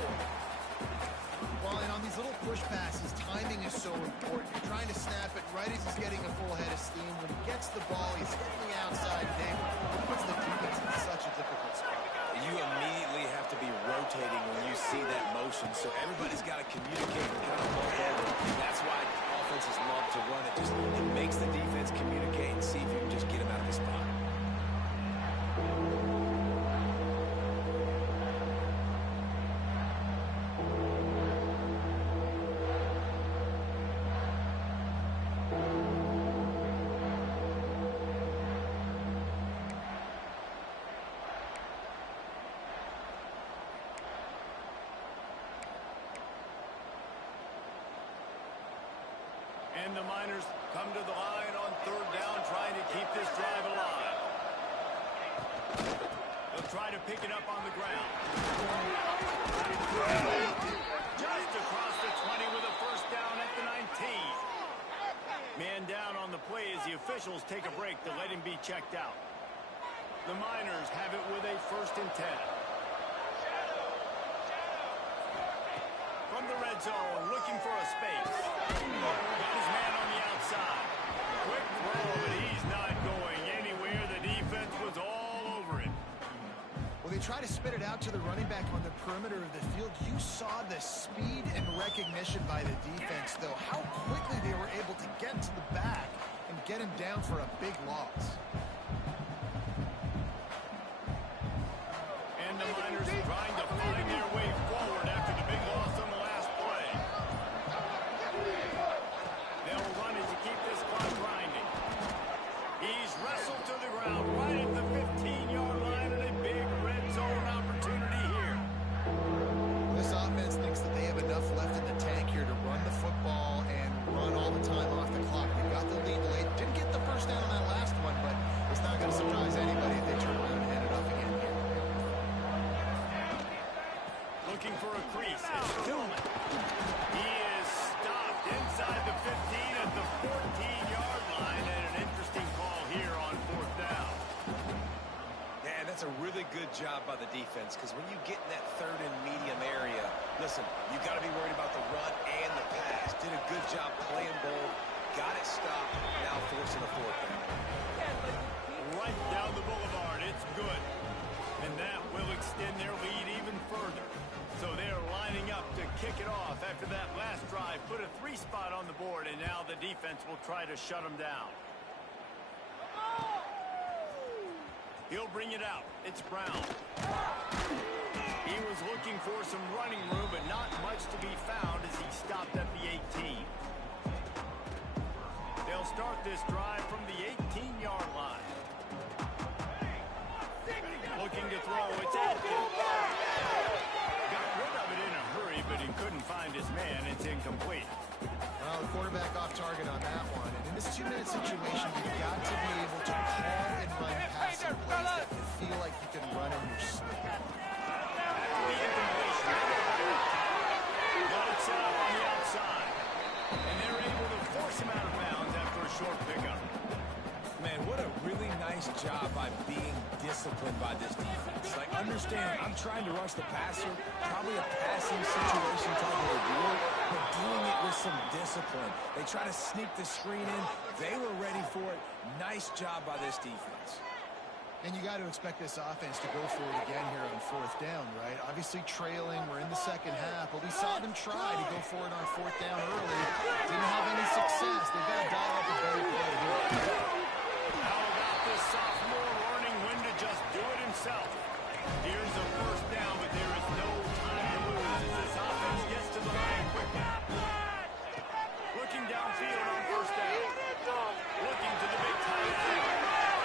Well, and on these little push passes, timing is so important. You're trying to snap it right as he's getting a full head of steam. When he gets the ball, he's hitting the outside. David, it puts the defense in such a difficult spot. You immediately have to be rotating when you see that motion, so everybody's got to communicate and kind of move over. That's why offenses love to run it. It makes the defense communicate and see if you can just get him out of the spot. And the Miners come to the line on 3rd down, trying to keep this drive alive. They'll try to pick it up on the ground. Just across the 20 with a 1st down at the 19. Man down on the play as the officials take a break to let him be checked out. The Miners have it with a 1st and 10. From the red zone, looking for a space. Got his man on the outside. Quick throw, but he's not going anywhere. The defense was all over it. Well, they try to spit it out to the running back on the perimeter of the field. You saw the speed and recognition by the defense, though. How quickly they were able to get to the back and get him down for a big loss. And the Miners trying to find their way forward after the big loss on the last play. They'll run it to keep this clock grinding. He's wrestled to the ground right at the 15-yard line, and a big red zone opportunity here. This offense thinks that they have enough left in the tank here to run the football and run all the time off the clock. They got the lead late. Didn't get the 1st down on that last one, but it's not going to surprise anybody if they turn around and hand it off again here. Looking for a crease. It's Tillman. He is stopped inside the 15 at the 14-yard line, and an interesting call here on 4th down. Man, that's a really good job by the defense, because when you get in that 3rd and medium area, listen, you got to be worried about the run and the pass. Did a good job playing both, got it stopped, now forcing a 4th down. Right down the boulevard. It's good. And that will extend their lead even further. So they're lining up to kick it off after that last drive. Put a 3 spot on the board, and now the defense will try to shut them down. He'll bring it out. It's Brown. He was looking for some running room, but not much to be found as he stopped at the 18. They'll start this drive from the 18-yard line. Looking to throw. It's Atkins. Got rid of it in a hurry, but he couldn't find his man. It's incomplete. Well, the quarterback off target on that one. And in this 2-minute situation, you've got to be able to call and run passing plays that you feel like you can run in your sleep. After the incompletion, got it set up on the outside. And they're able to force him out of bounds after a short pickup. Man, what a really nice job by being disciplined by this defense. Like, understand, I'm trying to rush the passer, probably a passing situation type of a deal, but doing it with some discipline. They try to sneak the screen in. They were ready for it. Nice job by this defense. And you got to expect this offense to go for it again here on 4th down, right? Obviously trailing, we're in the second half, but we saw them try to go for it on 4th down early. Didn't have any success. They've got to dial up a better play here. How about this sophomore learning when to just do it himself? Here's a 1st down, but there is no time to lose as this offense gets to the line quickly. Looking downfield on 1st down. Looking to the big tight end.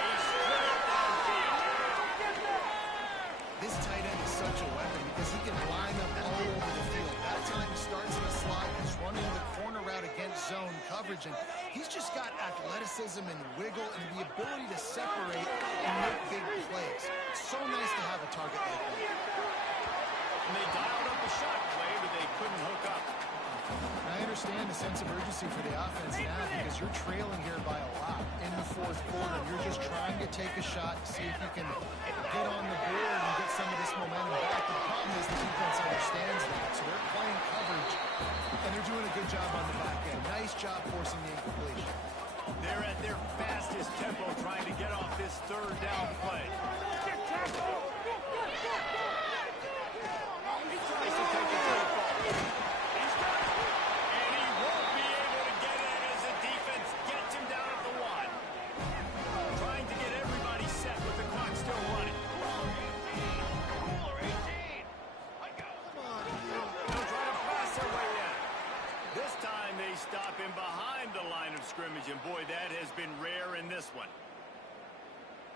He's straight downfield. This tight end is such a weapon because he can line up all over the field. That time he starts in the slot, he's running the corner route against zone coverage, and he's just got athleticism and wiggle and the ability to separate and make big plays. It's so nice to have a target like that. And they dialed up a shot play, but they couldn't hook up. I understand the sense of urgency for the offense now because you're trailing here by a lot in the 4th quarter. You're just trying to take a shot to see if you can get on the board and get some of this momentum back. The problem is the defense understands that, so they're playing coverage, and they're doing a good job on the back end. Nice job forcing the incompletion. They're at their fastest tempo trying to get off this 3rd down play. He tries to take it to the ball. He's got it. And he won't be able to get in as the defense gets him down at the 1. Trying to get everybody set with the clock still running. They'll try to pass their way in. This time they stop him behind the line of scrimmage, and boy, that has been rare in this one.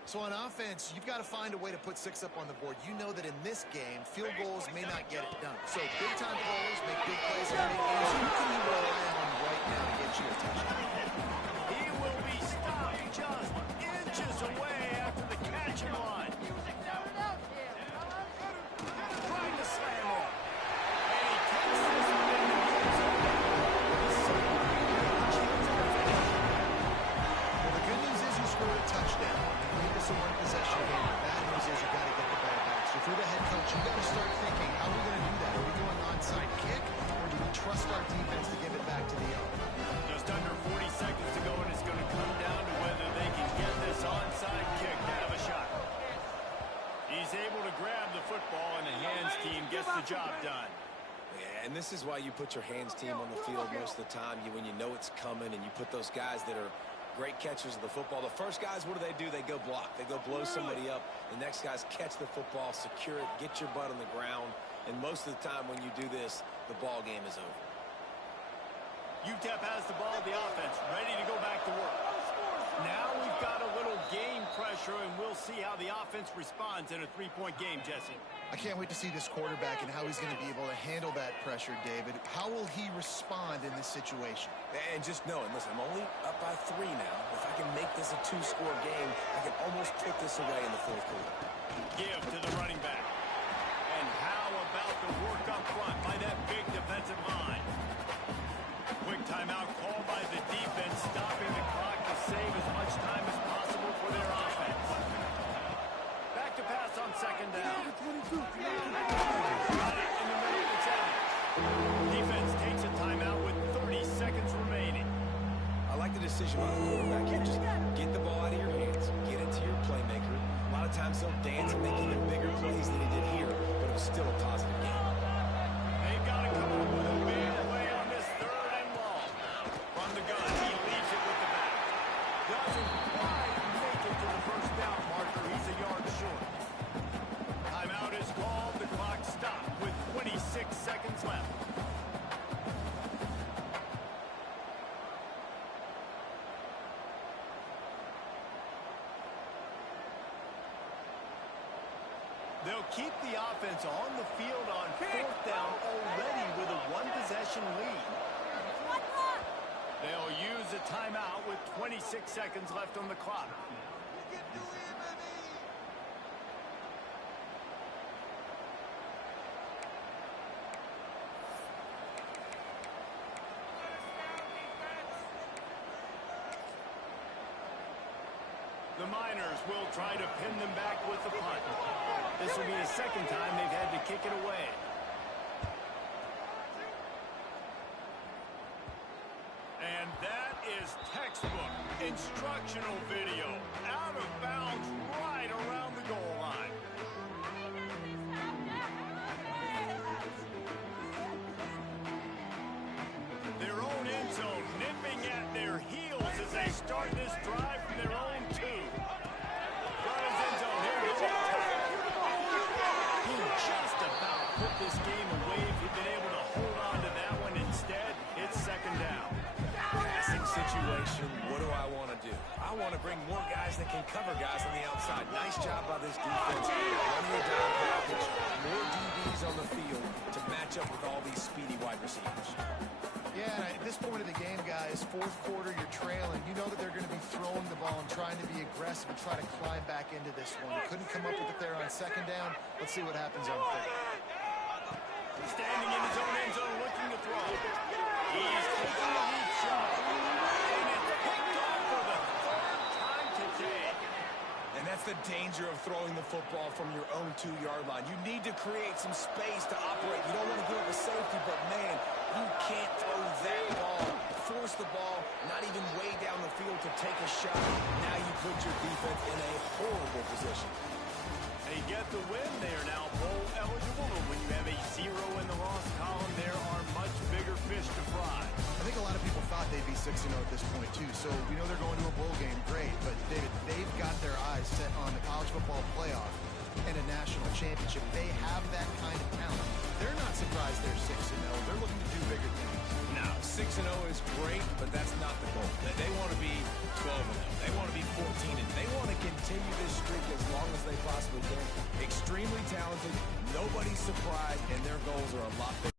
So on offense, you've got to find a way to put 6 up on the board. You know that in this game, field goals may not get it done. So big-time players make big plays in big games. Who can you rely on right now to get you a touchdown? He will be stopped just inches away after the catch and run. Trying to slam him. And he takes this one in the end zone. Well, the good news is you scored a touchdown. You need this a one-possession game. The bad news is you got to get the ball back. So if you're the head coach, you got to start thinking, how are we going to do that? Are we going onside kick, or do we trust our defense to give it back to the owner? Just under 40 seconds to go, and it's going to come down to whether they can get this onside kick to have a shot. He's able to grab the football, and the hands team gets the job done. Yeah, and this is why you put your hands team on the field most of the time. When you know it's coming and you put those guys that are great catchers of the football. The first guys, what do? They go block. They go blow somebody up. The next guys catch the football, secure it, get your butt on the ground. And most of the time when you do this, the ball game is over. UTEP has the ball, the offense, ready to go back to work. Now we've got a little game pressure, and we'll see how the offense responds in a 3-point game, Jesse. I can't wait to see this quarterback and how he's going to be able to handle that pressure, David. How will he respond in this situation? And just knowing, listen, I'm only up by 3 now. If I can make this a 2-score game, I can almost put this away in the 4th quarter. Give to the running back. And how about the work up front by that big defensive line? Quick timeout called by the defense, stopping the clock to save as much time as possible for their offense. Back to pass on 2nd down. Got it in the middle of the 10. Defense takes a timeout with 30 seconds remaining. I like the decision by the quarterback here. Just get the ball out of your hands, get it to your playmaker. A lot of times he'll dance and make even bigger plays than he did here, but it was still a positive game. They've got to come up with a big play on this 3rd and long. From the gun, he leaves it with They'll keep the offense on the field on fourth down already with a one-possession lead. They'll use a timeout with 26 seconds left on the clock. The Miners will try to pin them back with the punt. This will be the second time they've had to kick it away. And that is textbook instructional video. Out of bounds right around the goal line. Their own end zone nipping at their heels as they start this drive from their own two. Front of his end zone. Here we go. He just about put this game away if he'd been able to hold on to that one. Instead, it's second down. Passing situation, what do I want to do? I want to bring more guys that can cover guys on the outside. Nice job by this defense. Running a down package, more DBs on the field to match up with all these speedy wide receivers. Yeah, and at this point of the game, guys, fourth quarter, you're trailing. You know that they're going to be throwing the ball and trying to be aggressive and try to climb back into this one. You couldn't come up with it there on second down. Let's see what happens on third. Standing in his own end zone looking to throw. He's taking a deep shot. And it's picked off for the third time today. And that's the danger of throwing the football from your own 2-yard line. You need to create some space to operate. You don't want to give up a safety, but man, you can't throw that ball. Force the ball, not even way down the field to take a shot. Now you put your defense in a horrible position. They get the win. They are now bowl eligible, but when you have a 0 in the loss column, there are much bigger fish to fry. I think a lot of people thought they'd be 6-0 at this point, too. So we know they're going to a bowl game. Great. But, David, they've got their eyes set on the college football playoff and a national championship. They have that kind of talent. They're not surprised they're 6-0. They're looking to do bigger things. Now, 6-0 is great, but that's not the goal. They want to be 12-0. They want to be 14-0. They want to continue this streak as long as they possibly can. Extremely talented. Nobody's surprised, and their goals are a lot bigger.